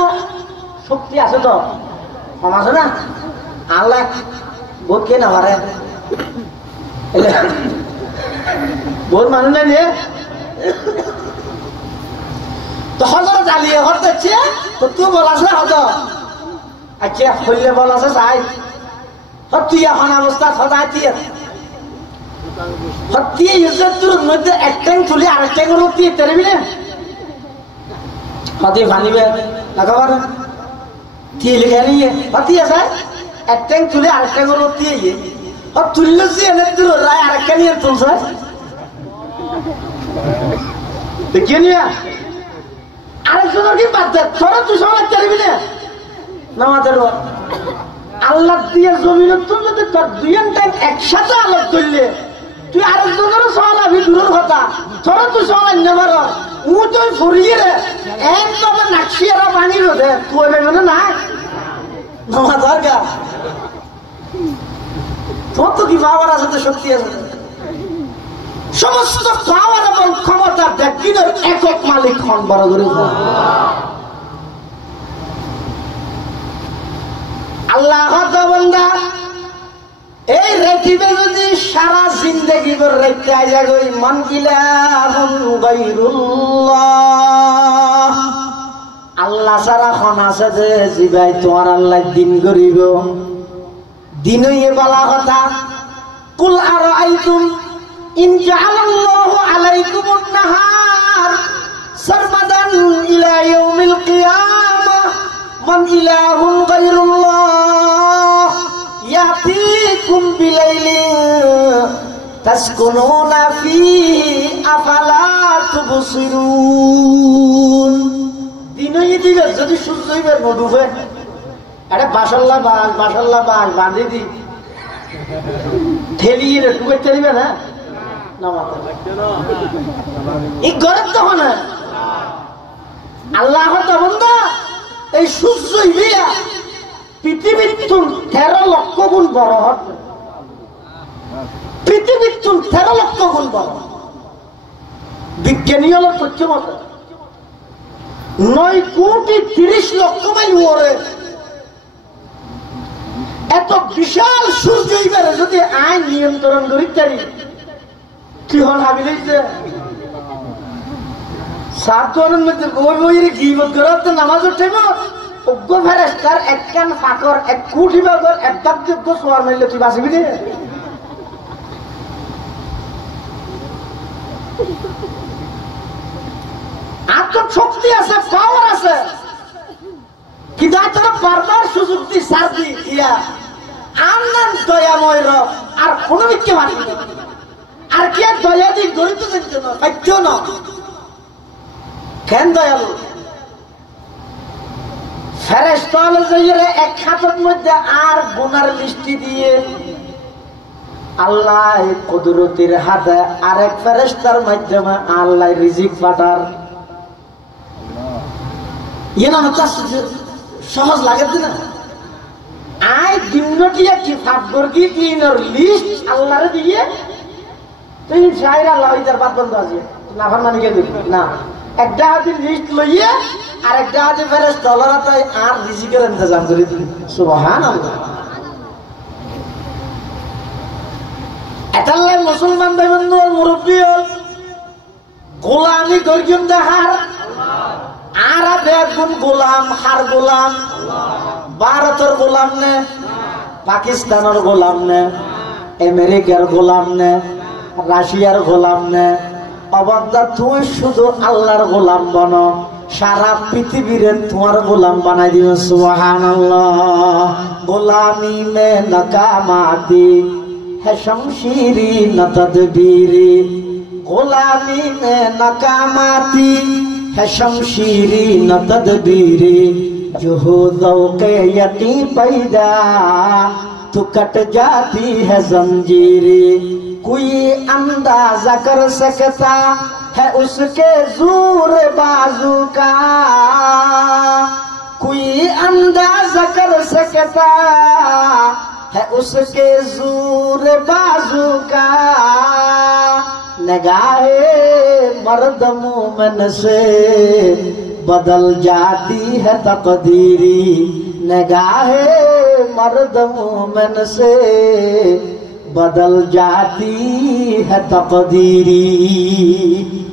শক্তি আছে তো সমাজ না আল্লাহ বোকে না পারে বোর মানুষ না নিয়ে তো হযরত আলী হতে তো তুই বলাছে হদ আচ্ছা হইলে বলাছে চাই তুই এখন অবস্থা সদায় দিয়ে হত্যা ইজ্জতের মধ্যে একটাই তুলে আরেকটা করে দিয়ে তেরবি না হতে ভানিবে লাগাবার দিয়ে লিখে নিয়ে হতি আছে একটাই তুলে আরেকটা করে দিয়ে তুললে যে এনে তুল রায় আরেকটা নিয়ে তুলছে দেখিয়ে নিয়ে আরেকজনের কি বাদ দে তোরা তুই সবাই তেরবি না আমাদের আল্লাহ দিয়ে জমিনের তুই যদি তোর দুইজন টাইম একসাথে আলোক করলে তুই আরেকজনেরও সহালাবি দূরের কথা তোরা তুই সহাল নেবার ও তুই ফুরিয়ে রে একদম নাকশিয়ারা পানি রোধে তুই ভেবে না নামা দরকার তোর তো কি পাওয়ার আছে তো শক্তি আছে সমস্ত পাওয়ার এবং ক্ষমতা ব্যক্তির একক মালিক হন বড় করে আল্লাহ বান্দা এই রেখিবে যদি সারা জিন্দেগি ভর রেখে আইজা গই মান ইলাহুন গায়রুল্লাহ আল্লাহ সারা খন আছে যে জিবাই তোমার আল্লাহ দিন করিব দিন হইয়ে বলা কথা কুল আরাআইতুম ইন জাআলাল্লাহু আলাইকুমুন নাহার সারমাদান ইলা ইয়াউমিল কিয়ামাহ মান ইলাহুন গায়রুল্লাহ ইয়াতিকুম বিলাইলিন তাসকুনুনা ফীহি আফালা তুবসিরুন। দিনই দিবে যদি সূর্য হইবে ডুবে আরে মাশাআল্লাহ বাঁধি দি ঠেলিয়ে ডুবে তেলিবে না এই গরম তো হয় না আল্লাহ বন্ধা এই সূর্য ইলিয়া পৃথিবীর 13 লক্ষ গুণ বড় হবে পৃথিবীর 13 লক্ষ গুণ বড় বিজ্ঞানী হল তথ্য মতো 9 কোটি 30 লক্ষ মাইল ওরে এত বিশাল সূর্য ইবারে যদি আইন নিয়ন্ত্রণ করি তারি কি হল হাবিলেছে সাতজনের মধ্যে বই বইয়ের গিবত করতে নামাজের টাইম অজ্ঞ ফেরেশতার একখান ফাকর 1 কোটি ভাগর একবার যোগ্য সোয়ার মাইলে তুই বাঁচবি রে আত্ম শক্তি আছে পাওয়ার আছে কিন্তু তারা বারবার সুযোগ দি সার দি দিয়া আনন্দ দয়াময় রব আর কোনো মিথ্যে মানি আর কে দয়া দি দরিদ্রদের জন্য বাধ্য না কেন দয়ালু ফেরেশতা যাইরে এক হাতের মধ্যে আর গুনার লিস্টি দিয়ে আল্লাহ কুদরতের হাতে আরেক ফেরেশতার মাধ্যমে আল্লাহ রিজিক পাঠার ইয়েনা না সহজ লাগে না আই দিনটিয়া কি ফাকর কি ইনর লিস্ট আল্লাহরে দিয়ে তুই চাইরা আল্লাহ ইদার বাদ বন্ধ আছে না ফারমানি কে দিবি না একটা হাতে লিস্ট লইয়ে আর একটা হাতে ফেরেশতা আল্লাহর তাই আর রিজিকের ইন্তজাম করে দিবি সুবহানাল্লাহ এটাল্লাই মুসলমান ভাই বন্ধু মুরব্বী গোলামি গর্জম দেখার আর বেগুন গোলাম হার গোলাম ভারতের গোলাম নে পাকিস্তানের গোলাম নে আমেরিকার গোলাম নে রাশিয়ার গোলাম নে অবাদা তুই শুধু আল্লাহর গোলাম বনো সারা পৃথিবীর তোমার গোলাম বানাই দিও সুবহানাল্লাহ গোলামি মে নাকামাতি है शमशीरी न तदबीरी गुलामी में नकामाती है शमशीरी न तदबीरी जो हो ज़ौक़े यकी पैदा तो कट जाती है जंजीरी कोई अंदाजा कर सकता है उसके जोर बाजू का कोई अंदाजा कर सकता है उसके जोर बाजू का निगाहे मर्द मोमिन से बदल जाती है तकदीरी निगाहे मर्द मोमिन से बदल जाती है तकदीरी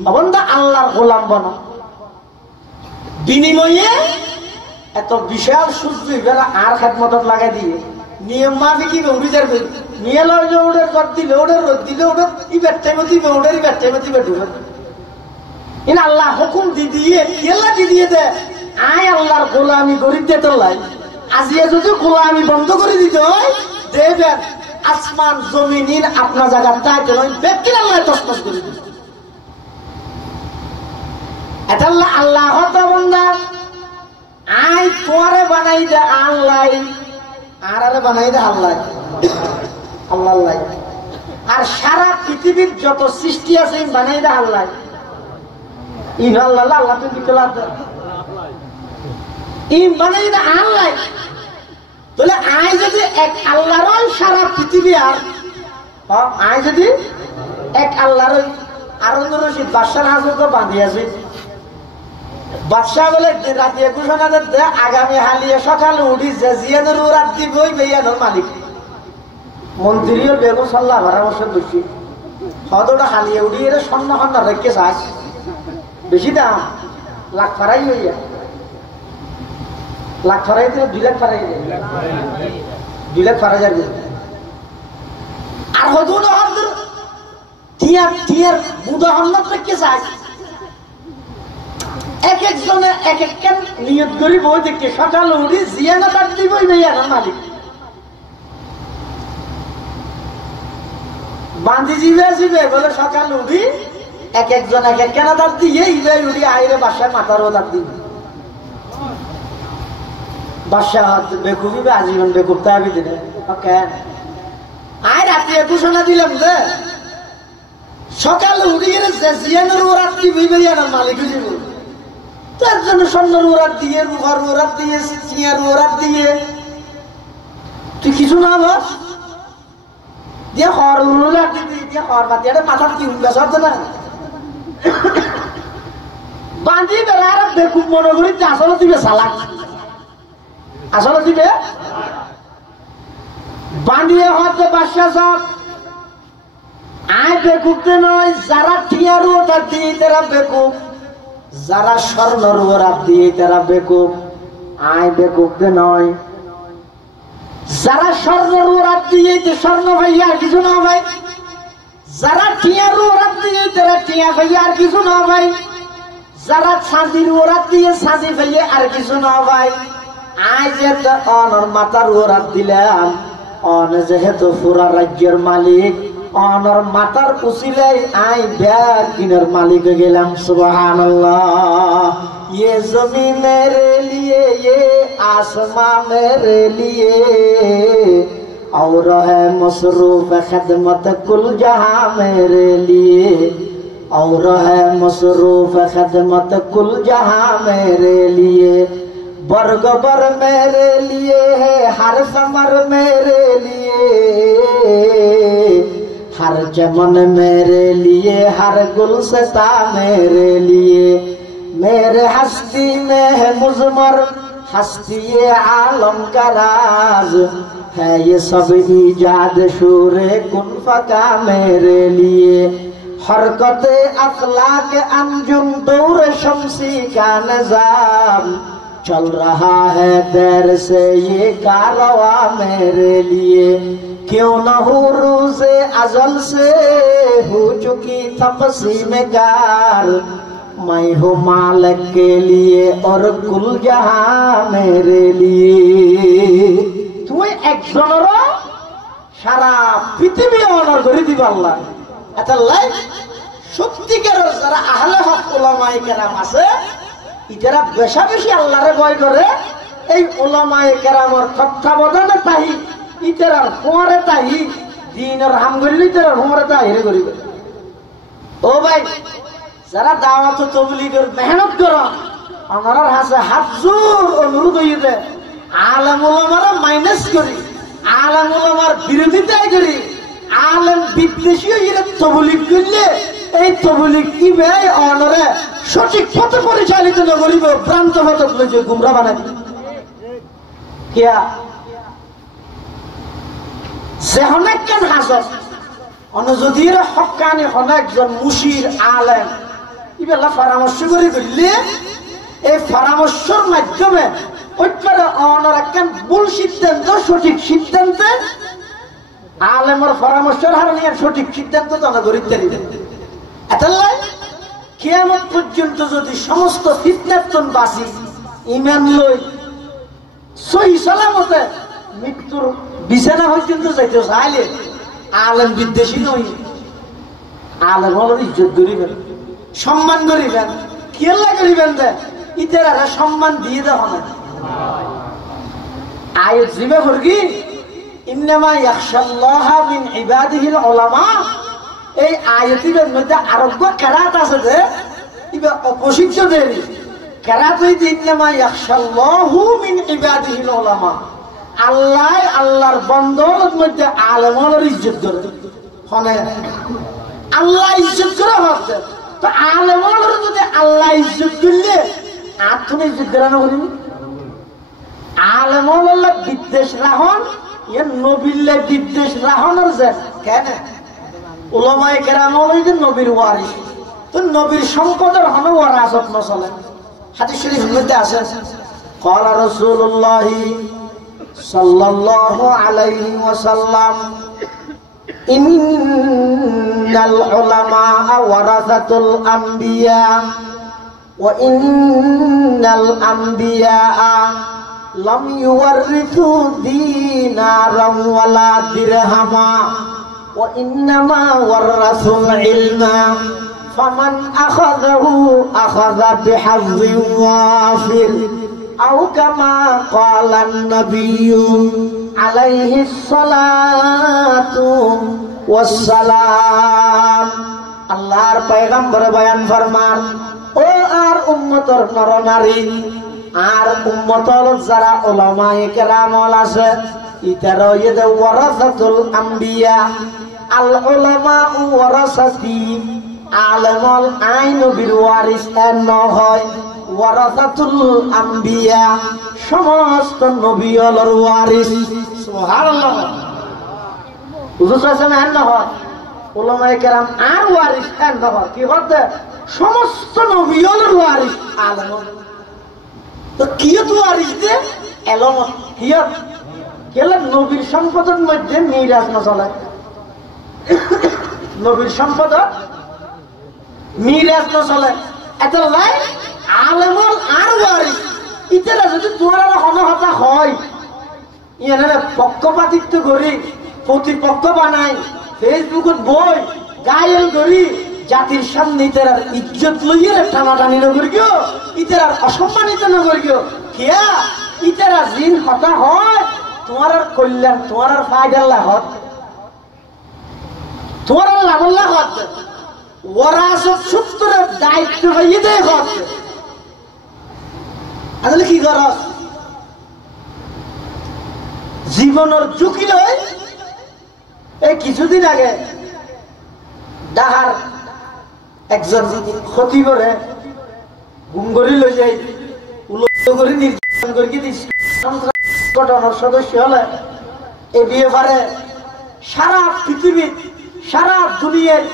बंदा अल्लाहर गोलाम बनो বিনিময়ে এত বিশাল সূর্য এবারে আর খেদমতত লাগাই দিয়ে নিয়ম মাফিক উড়ি যাবে নিয়ে লয় যে ওদের কর দিলে ওদের রোদ দিলে ওদের ইবার টাইমে দিবে ওদের ইবার টাইমে দিবে ঢুকে ইন আল্লাহ হুকুম দিয়ে কেলা দিয়ে দে আয় আল্লাহর গোলামি করি দে তো লাই আজিয়ে যদি গোলামি বন্ধ করে দিতে হয় দেবেন আসমান জমিনের আপনা জায়গা তাইতে নয় ব্যক্তির আল্লাহ তসতস করে দিবে এটা আল্লাহ হতা বন্ধা আয় তোরে বানাই দে আল্লাহ আর বানাই দে আল্লাহ আল্লাহ আল্লাহ আর সারা পৃথিবীর যত সৃষ্টি আছে বানাই দে আল্লাহ ইন আল্লাহ আল্লাহ তুমি কেলা ইন বানাই দে আল্লাহ তাহলে আয় যদি এক আল্লাহর সারা পৃথিবী আর আয় যদি এক আল্লাহর আরন্দ রশিদ বাদশার হাজত বাঁধি আছে বাদশাহ বলে রাতে 21 দে আগামী হালিয়ে সকালে উঠি যে জিয়ানোর রাত দিবই বেয়ানোর মালিক মন্ত্রীর বেগম সাল্লাহ পরামর্শ দোষী হদটা হালিয়ে উঠি এর স্বর্ণ খন্ড রেখে চাস বেশি দাম লাখ ফারাই হইয়া লাখ ফারাই 2 লাখ ফারাই 2 লাখ ফারা যাবে আর হদু না হদুর টিয়ার উদাহরণ রেখে চাস এক একজনে এক এক নিয়ত করি বই দেখে সকালে উঠি জিয়ানো তার দিবই বেয়ানোর মালিক বাঁধি জিবে বলে সকালে উঠি এক একজন এক এক কেন তার দিয়ে ইবে উঠি আইরে বাসায় মাথারও তার দিবে বাসা বেকুবি বা আজীবন বেকুব তাবি দিলে কেন আয় রাতে 21 দিলাম যে সকালে উড়িয়ে জিয়ানোর ওরাত কি বিবেরিয়ানোর মালিক হয়ে যাবো তার জন্য স্বর্ণের ওরাত দিয়ে রুহার ওরাত দিয়ে চিয়ার ওরাত দিয়ে তুই কিছু না বস দিয়ে হর উড়াত দিবি দিয়ে হর বাতি এটা মাথার কি উঠবে সব না বাঁধি বেড়া আর বেকুব মনে করি আসলে দিবে সালাক আসলে দিবে বাঁধিয়ে হতে বাসা সব আয় বেকুবতে নয় যারা টিয়ার ওরাত দিয়ে তারা বেকুব যারা স্বর্ণর ওরাত দিয়ে তারা বেকুব আয় বেকুবতে নয় যারা স্বর্ণর ওরাত দিয়ে স্বর্ণ ভাইয়া আর কিছু না ভাই যারা টিয়ার ওরাত দিয়ে তারা টিয়া ভাইয়া আর কিছু না ভাই যারা ছাঁদির ওরাত দিয়ে ছাঁদি ভাইয়া আর কিছু না ভাই আয় যে অনর মাতার ওরাত দিলাম অন যেহেতু পুরা রাজ্যের মালিক অনর মাতার উসিলে আই ব্যাগ কিনার মালিক গেলাম সুবহানাল্লাহ ये ज़मीन मेरे लिए ये आसमां मेरे लिए और है मसरूफ खिदमत कुल जहां मेरे लिए और है मसरूफ खिदमत कुल जहां मेरे लिए बरगबर मेरे लिए है हर समर मेरे लिए हर चमन मेरे लिए हर गुलसता मेरे लिए मेरे हस्ती में है मुज़मर हस्ती ये आलम का राज है ये सब ईजाद शूरे कुन फका मेरे लिए हरकत अखलाक अंजुम दूर शम्सी का निजाम चल रहा है देर से ये कारवा मेरे लिए क्यों न हो रोज़े अज़ल से हो चुकी तपसी में गार मैं हूँ मालिक के लिए और कुल जहां मेरे लिए तुम एक जनरो सारा पृथ्वी অনার করে দিবা আল্লাহ এটা লাইক সত্যিকারের যারা আহলে হক উলামায়ে কেরাম আছে ইতারা বেশা বেশি আল্লাহরে ভয় করে এই উলামায়ে কেরামের তত্ত্বাবধানে তাহি ইতারার পরে তাহি দ্বীনের হামগুলি ইতারার পরে তাহিরে করিবে ও ভাই যারা দাওয়াত তাবলীগের মেহনত করো আমাদের হাতে হাত জোর অনুরোধ হইবে আলেম ওলামারা মাইনাস করি আলেম ওলামার বিরোধিতা করি আলেম বিদ্বেষী হইলে তাবলীগ করলে এই তাবলীগ কি ভাই অনরে সঠিক পথে পরিচালিত না করিব ভ্রান্ত পথে লইছে গুমরা বানাই কিয়া যে অনেক কেন হাজত অনযদির হক্কানি অনেকজন মুশির আলেম ইবেলা পরামর্শ করে দিলে এই পরামর্শের মাধ্যমে ওইটারে অনর একখান ভুল সিদ্ধান্ত সঠিক সিদ্ধান্তে আলেমের পরামর্শের হারণে সঠিক সিদ্ধান্ত তারা গড়িতে দিবে এটাই কিয়ামত পর্যন্ত যদি সমস্ত ফিতনাতন বাসি ঈমান লই সহি সালামতে মৃত্যুর বিছানা পর্যন্ত যাইতে চাইলে আলেম বিদ্বেষী নই আলেম হল ইজ্জত করিবেন সম্মান করিবেন কেলা করিবেন দে ইতারা সম্মান দিয়ে দেওয়া না আয়াত জিবে ফরকি ইন্নামা ইয়াখশাল্লাহা মিন ইবাদিহিল উলামা এই আয়াতের মধ্যে আরোগ্য কেরাত আছে যে ইবা অপোজিট দেরি কেরাত হইতে ইন্নামা ইয়াখশাল্লাহু মিন ইবাদিহিল উলামা আল্লাহ আল্লাহর বন্দার মধ্যে আলেমের ইজ্জত করে হনে আল্লাহ ইজ্জত করে হচ্ছে তো আলেমের যদি আল্লাহ ইজ্জত করলে আর তুমি ইজ্জত করে না করিনি আলেমের বিদ্বেষ রাহন এর নবীল্লে বিদ্বেষ রাহনের যে কেন উলামায়ে কেরাম হইছে নবীর ওয়ারিস তো নবীর সম্পদের হনে ওয়ারাসত না চলে হাদিস শরীফের মধ্যে আছে قال رسول الله صلى الله عليه وسلم إن العلماء ورثة الأنبياء وإن الأنبياء لم يورثوا دينارا ولا درهما وإنما ورثوا العلم فمن أخذه أخذ بحظ وافر أو كما قال النبي عليه الصلاة والسلام আল্লাহর পয়গম্বর বয়ান ফরমান ও আর উম্মতর নরনারী আর উম্মতর যারা উলামায়ে কেরাম আছে ইতারা ইদা ওয়ারাসাতুল আম্বিয়া আল উলামা ওয়ারাসাতি আলামুল আইন বিল ওয়ারিস এন হয় ওয়ারাসাতুল আম্বিয়া সমস্ত নবী হলোর ওয়ারিস সুবহানাল্লাহ হুজুর সাল্লাল্লাহু আলাইহি ওয়াসাল্লাম উলামায়ে কেরাম আর ওয়ারিস এন হয় কি হতে সমস্ত নবী হলোর ওয়ারিস আলেম তো কিয়ত ওয়ারিস দে এলম কিয়ত কেলা নবীর সম্পদের মধ্যে মিরাজ না চলে নবীর সম্পদ মিরাজ না চলে এত লাই আলেমল আর ওয়ারিস ইতারা যদি তোমার হনহতা হয় ইয়ানে পক্ষপাতিত্ব করি প্রতিপক্ষ বানাই ফেসবুকত বই গায়েল করি জাতির সামনে ইতারার ইজ্জত লইয়ে টানাটানি নগরিও ইতারার অসম্মানিত নগরিও কিয়া ইতারা জিন হতা হয় তোমার আর কল্যাণ তোমার আর ফায়দার লাভত তোমার আর লাভর লাভত ওরা সব সূত্রের দায়িত্ব হইয়ে দেয় হত আসলে কি কর জীবনের ঝুঁকি লয় এই কিছুদিন আগে ডাহার একজন ক্ষতি করে গুম করে লই যাই করে নির্যাতন করে ঘটনার সদস্য হলে এই বিয়ে পারে সারা পৃথিবীর সারা দুনিয়ার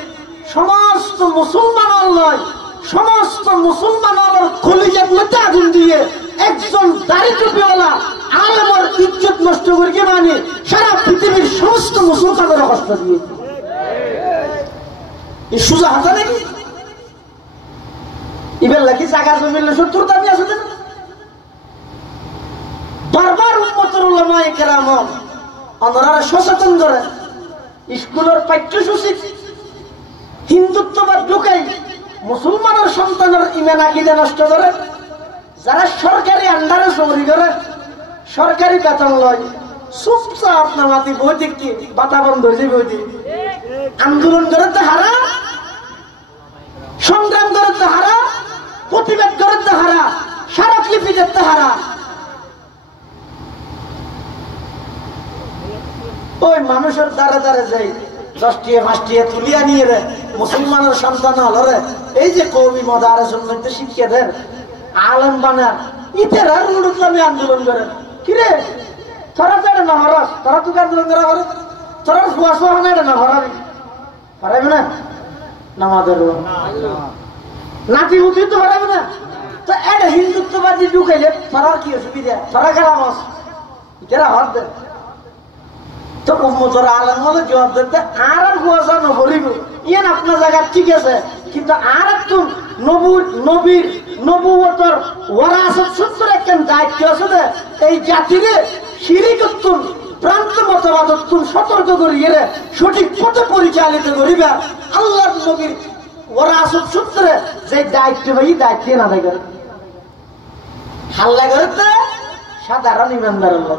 সমস্ত মুসলমান নয় সমস্ত মুসলমান কলিজার মধ্যে আগুন দিয়ে একজন দাড়ি টুপিওয়ালা আলেমের ইজ্জত নষ্ট করে মানে সারা পৃথিবীর সমস্ত মুসলমানের কষ্ট দিয়ে এই সুজা হাতা নাকি এবার লাগি জায়গা জমিলে শত্রুর দাবি আছে না বারবার উম্মতের উলামায়ে কেরাম ওনারা সচেতন করে স্কুলের পাঠ্যসূচি হিন্দুত্ববাদ ঢুকাই মুসলমানের সন্তানের ইমান আকীদা নষ্ট করে যারা সরকারি আন্ডারে চুরি করে সরকারি বেতন লয় চুপচাপ নামাতি বই দেখি বাতা বন্ধ হয়ে যাবে বই আন্দোলন করে তো হারা সংগ্রাম করে তো হারা প্রতিবাদ করে তো হারা স্মারকলিপি দেখতে হারা ওই মানুষের দ্বারা দ্বারা যাই 10 5 তুলিয়া নিয়ে রে মুসলমানের সন্তান হল রে এই যে কওমি মাদ্রাসার মধ্যে শিক্ষা দেন আলেম বানা ইতারা রুডুতলামি আন্দোলন করে কিরে তোরা তো না হরস তোরা তো আন্দোলন করা হরস তোরা ফুয়াশো না না হরাবি পারবে না নামাজের নাতি উঠি তো পারবে না তো এটা হিন্দুত্ববাদী ঢুকাইলে তোরা কি অসুবিধা তোরা গেলামস ইতারা হর দে তো উম্মতের আলেম হলে জবাব দিতে আর কুয়াশা নবরিব ইয়ান আপনার জায়গা ঠিক আছে কিন্তু আর একটু নবীর নবুয়তর ওয়ারাসত সূত্রে একখান দায়িত্ব আছে যে এই জাতিরে শিরিকতুন প্রান্ত মতবাদতুন সতর্ক করিয়ে সঠিক পথে পরিচালিত করিবা আল্লাহর নবীর ওয়ারাসত সূত্রে যে দায়িত্ব ভাই দায়িত্ব না থাকে হাল্লা করতে সাধারণ ইমানদার আল্লাহ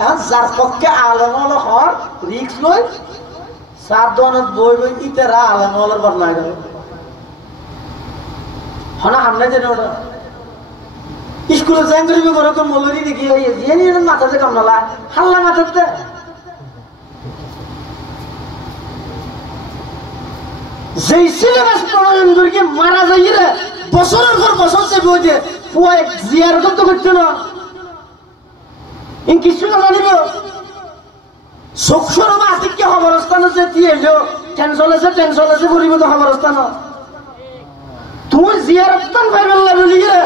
এখন যার পক্ষে আলেম হল হর রিক্স লই 7 দনত বই বই ইতারা আলেম হলের বদনাই করে হনা হামলে যেন ওটা স্কুলে জ্যাং করিবি করে তো মলরি দেখি যে নিয়ে মাথাতে কামলা হাল্লা মাথাতে যেই সিলেবাস প্রণয়ন করি মারা যাই রে বছরের পর বছর সে বই দিয়ে পুয়া জিয়ারত তো করতে না ইন কিছু না জানিব চক্ষুর বা আতিক্য খবরস্থান যে দিয়ে এলো টেনশন আছে করিব তো খবরস্থান তুমি জিয়ারতন ভাইবেল লাগলি রে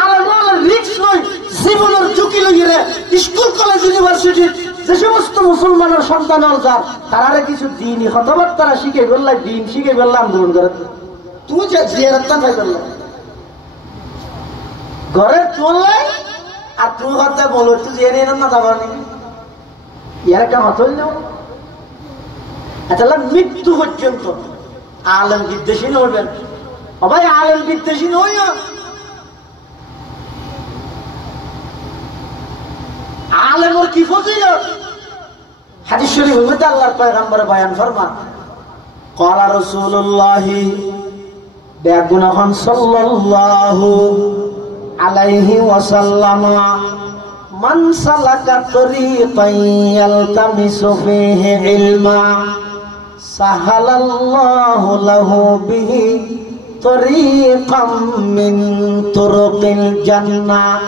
আলাদা রিস্ক লই জীবনের ঝুঁকি লই রে স্কুল কলেজ ইউনিভার্সিটি যে সমস্ত মুসলমানের সন্তান যার তারা কিছু দিনই হতবাদ তারা শিখে বললাই দিন শিখে বললাম আন্দোলন করে তুমি যে জিয়ারতন ভাইবেল ঘরে চললাই আর তুই হতে বলো তুই জেনে না যাবার নাকি ইয়ার একটা হতই না আচ্ছা মৃত্যু পর্যন্ত আলেম বিদ্বেষী হইবেন ভাই আলেম বিদ্বেষী হইও আলেমর কি ফজিলত হাদিস শরীফের মধ্যে আল্লাহর পয়গম্বর বয়ান ফরমান ক্বালা রাসূলুল্লাহ বেগুনহন সাল্লাল্লাহু আলাইহি ওয়াসাল্লাম মান সালাকা তরিকান ইয়ালতামিসু ফীহি ইলমা সাহালাল্লাহু লাহু বিহি তরিকাম মিন তুরুকিল জান্নাহ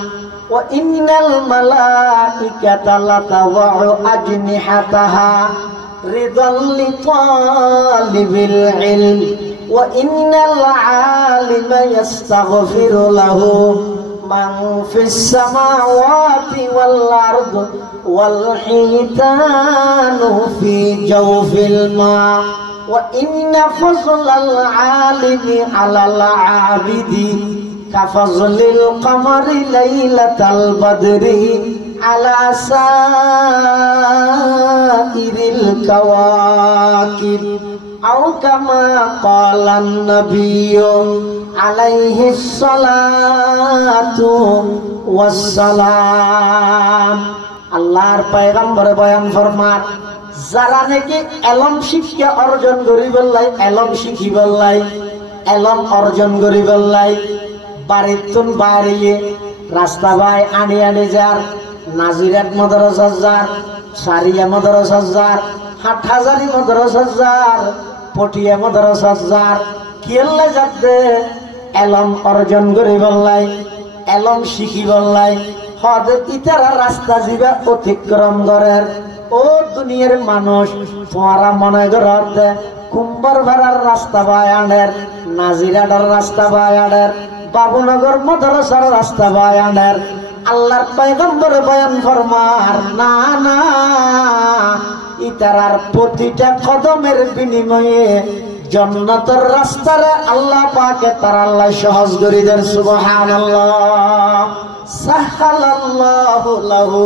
ওয়া ইন্নাল মালাইকাতা লাতাযউ আজনিহাতাহা রিদাল লিতালিবিল ইলম ওয়া ইন্নাল আলিমা ইস্তাগফিরু লাহু মান ফিস সামাওয়াতি ওয়াল আরদ ওয়াল হিতানু ফি জাওফিল মা ওয়া ইন্না ফাযলাল আলিমি আলাল আবিদি কাফাযলিল কমারি লাইলাতাল বদরি আলা সাইরিল কাওয়াকিব আও কামা ক্বালান নাবিয়্যু আলাইহিস সালাতু ওয়াস সালাম। আল্লাহর পয়গম্বর বয়ান ফরমান, যারা নাকি এলম শিক্ষা অর্জন করিবল্লাই, এলম শিখিবল্লাই, এলম অর্জন করিবল্লাই বাড়িতুন বাড়িয়ে রাস্তা বাই আনি আনি যার নাজিরাত মাদ্রাসা যার সারিয়া মাদ্রাসা যার হাটহাজারি মাদ্রাসা যার পটিয়া মাদ্রাসা যার কিল্লে যাতে এলম অর্জন করিবল্লাই, এলম শিখিবল্লাই হদে ইতারা রাস্তা জিবা অতিক্রম করেন। ও দুনিয়ার মানুষ, তোমারা মনে করতে কুম্বর ভাড়ার রাস্তা বায়ানের, নাজিরাডার রাস্তা বায়ানের, বাবুনগর মাদ্রাসার রাস্তা বায়ানের আল্লাহর পয়গম্বর বয়ান ফরমার না না, ইতারার প্রতিটা কদমের বিনিময়ে জান্নাতের রাস্তারে আল্লাহ পাকে তার আল্লাহ সহজ করে দেন। সুবহানাল্লাহ। সাহালাল্লাহু লাহু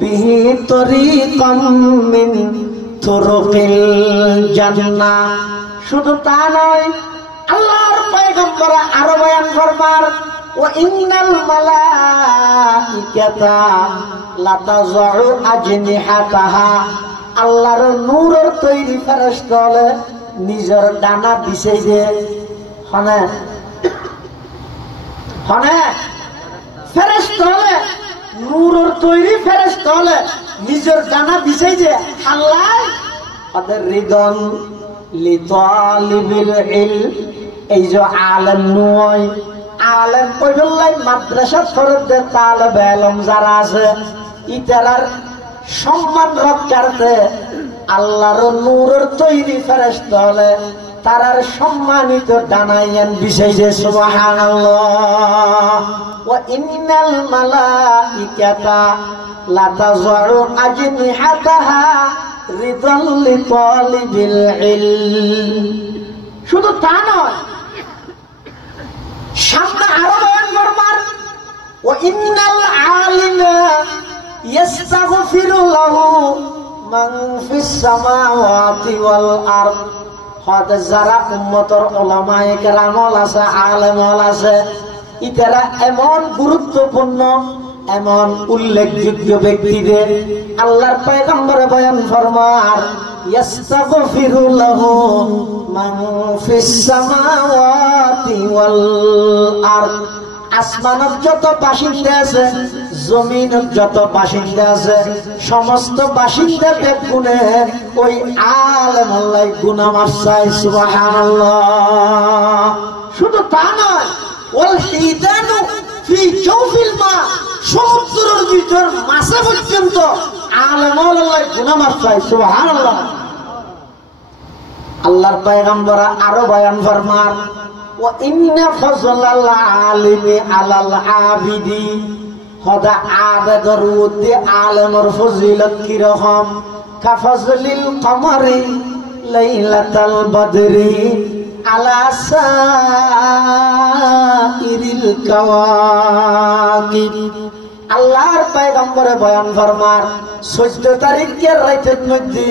বিহি তরিকাম মিন তুরুকিল জান্নাহ। শুধু তা নয়, আল্লাহর পয়গম্বর আরো বয়ান ফরমার ওয়া ইন্নাল মালাইকাতা লাতাযউ আজনিহাতাহা, আল্লাহর নূরের তৈরি ফেরেশতা হলে নিজের ডানা বিছাই দে। হনে হনে ফেরেশতা হলে, নূরের তৈরি ফেরেশতা হলে নিজের ডানা বিছাই দে। আল্লাহ ওদের রিদন লিতালিবিল ইলম, এই যে আলেম নয়, আলেম কইবল্লাই মাদ্রাসা ফরদে তালেবে ইলম যারা আছে ইতারার সম্মান রক্ষার্থে আল্লাহর নূরের তৈরি ফেরেশতা হলে তারার সম্মানিত ডানাইয়ান বিছাইছে। সুবহানাল্লাহ। ওয়া ইন্নাল মালাইকাতা লাতাযউ আজনিহাতাহা রিদাল লিতালিবিল ইলম। শুধু তা নয়, সামনে আরো বয়ান ফরমান ওয়া ইন্নাল আলিমা ইস্তাগফিরু লাহু মান ফিস সামাওয়াতি ওয়াল আরদ। হদ যারা উম্মতের উলামায়ে কেরাম আছে, আলেম আছে, ইতারা এমন গুরুত্বপূর্ণ, এমন উল্লেখযোগ্য ব্যক্তিদের আল্লাহর পয়গম্বর বয়ান ফরমার ইস্তাগফিরু লাহু মান ফিস সামাওয়াতি ওয়াল আরদ। আসমানত যত বাসিন্দা আছে, জমিনত যত বাসিন্দা আছে, সমস্ত বাসিন্দা গুণে ওই আলেম আল্লাহ গুনাহ মাফ চায়। সুবহানাল্লাহ। শুধু তা নয়, ওয়াল হিদানু ফি জাওফিল মা, সমুদ্রের ভিতর মাছে পর্যন্ত আলেম আল্লাহ গুনাহ মাফ চায়। সুবহানাল্লাহ। আল্লাহর পয়গম্বর আরো বয়ান ফরমান ওয়া ইন্না ফাযলাল আলিমি আলাল আবিদি। হদা আবেদর উদ্দে আলেমর ফজিলত কি রকম? কাফাজলিল কমারি লাইলাতাল বদরি আলা সাইরিল কাওয়াকিব। আল্লাহর পয়গম্বরে বয়ান ফরমার 14 তারিখের রাতের মধ্যে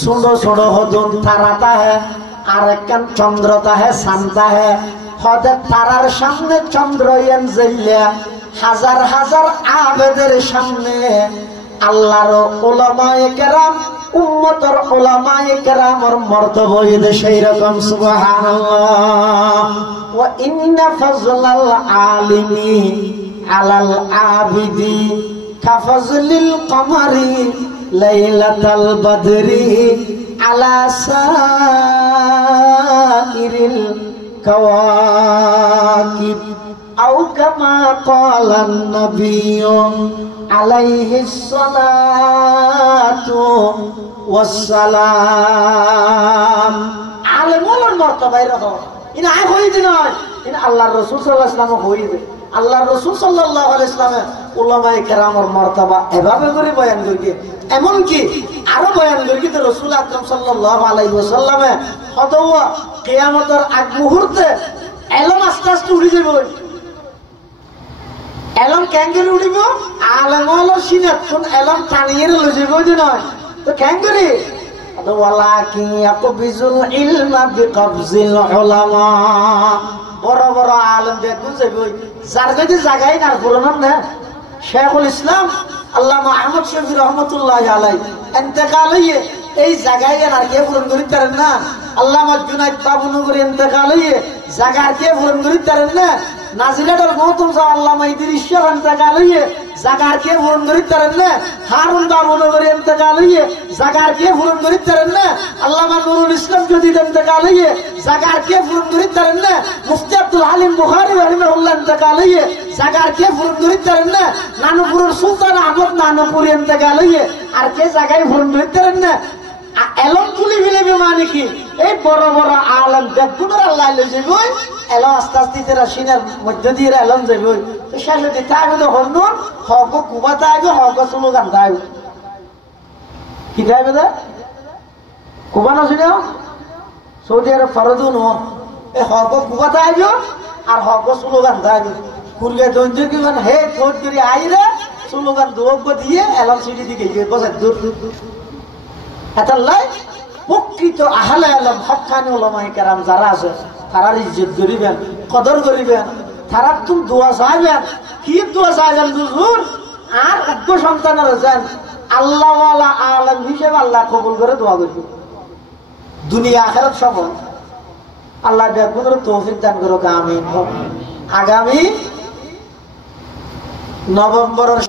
ছোটো ছোটো হদন তারাতা হ্যাঁ, আর একখান চন্দ্রতা হ্যাঁ, শান্তা হ্যাঁ। হদে তারার সামনে চন্দ্র এন জেলিয়া হাজার হাজার আবেদের সামনে আল্লাহর উলামায়ে কেরাম উম্মতের উলামায়ে কেরামের মর্তবা এদের সেই রকম সুবহানাল্লাহ। ওয়া ইন্না ফাজলাল আলিমি আলাল আবিদি কাফাজলিল কমারি লাইলাতাল বদরি আলা সাইরিল কাওয়াকিব আও কামা ক্বালান নবিয়্যু আলাইহিস সালাতু ওয়াস সালাম। আলেমুল মর্তবা এরকম ইনা আয় হইতে নয়, ইনা আল্লাহর রাসূল সাল্লাল্লাহু আলাইহি ওয়াসাল্লাম হইবে। আল্লাহর রাসূল সাল্লাল্লাহু আলাইহি ওয়াসাল্লাম উলামায়ে কেরামের মর্তবা এভাবে করে বয়ান করি। এমন কি আরো বয়ান করি তো রাসূল আকরাম সাল্লাল্লাহু আলাইহি ওয়াসাল্লাম হতওয়া কিয়ামতের আগ মুহূর্তে এলম আস্তে আস্তে উড়ে যাবে। এলম ক্যাঙ্গুরি উড়িব, আলেমল সিনাত কোন এলম টানিয়ে লই যাবে যে নয় তো ক্যাঙ্গুরি ওয়ালাকিন ইয়াকবিজুল ইলমা বিকবজিল উলামা। বড় বড় আলেম দেখুন যাবে যার কাছে জায়গায় না পুরানো না। শেখুল ইসলাম আল্লামা আহমদ শফি রহমতুল্লাহ আলাই ইন্তেকাল হইয়ে এই জায়গায় আর কে পূরণ করিতে পারেন না। আল্লামা জুনাইদ বাবুনগরী ইন্তেকাল হইয়ে জায়গার কে পূরণ করিতে পারেন না। নাজিরাটার মহতম সাহ আল্লামা ইদ্রিস শাহ ইন্তেকাল হইয়ে জায়গার কে পূরণ করিতে পারেন না। হারুন বাবুনগরী ইন্তেকাল হইয়ে জায়গার কে পূরণ করিতে পারেন না। আল্লামা নুরুল ইসলাম জদিদ ইন্তেকাল হইয়ে জায়গার কে পূরণ করিতে পারেন না। মুফতি আব্দুল হালিম বুখারী রাহিমাহুল্লাহ ইন্তেকাল হইয়ে জায়গার কে পূরণ করিতে পারেন না। নানুপুরের সুলতান আহমদ নানুপুরি ইন্তেকাল হইয়ে আর কে জায়গায় পূরণ করিতে পারেন না। এলম তুলি ফেলেবে মানে কি এই বড় বড় আলেম দেখুনের আল্লাহ লই যাবে এলম আস্তে আস্তে তেরা সিনার মধ্যে দিয়ে এলম যাবে শেষে দিতে হবে তো হন হক কুবাতে আইবে হক স্লোগান দেয় কি দেবে দে কুবানো ছিল সৌদি আরব ফরজুন এই হক কুবাতে আইবে আর হক স্লোগান দেয় কুরগে দঞ্জে কি মানে হে থোট করে আইরে স্লোগান দোব দিয়ে এলম সিটি দিকে বসে দূর এতাল্লাই প্রকৃত আহলে ইলম হক্কানি উলামায়ে কেরাম যারা আছে তারার ইজ্জত করিবেন, কদর করিবেন, তারা তুমি দোয়া চাইবেন। কি দোয়া চাইবেন হুজুর? আর অজ্ঞ সন্তানের যেন আল্লাহ ওয়ালা আলেম হিসেবে আল্লাহ কবুল করে দোয়া করবে। দুনিয়া আখিরাত সফল আল্লাহ বেগুনের তৌফিক দান করুক, আমিন। আগামী নভেম্বরের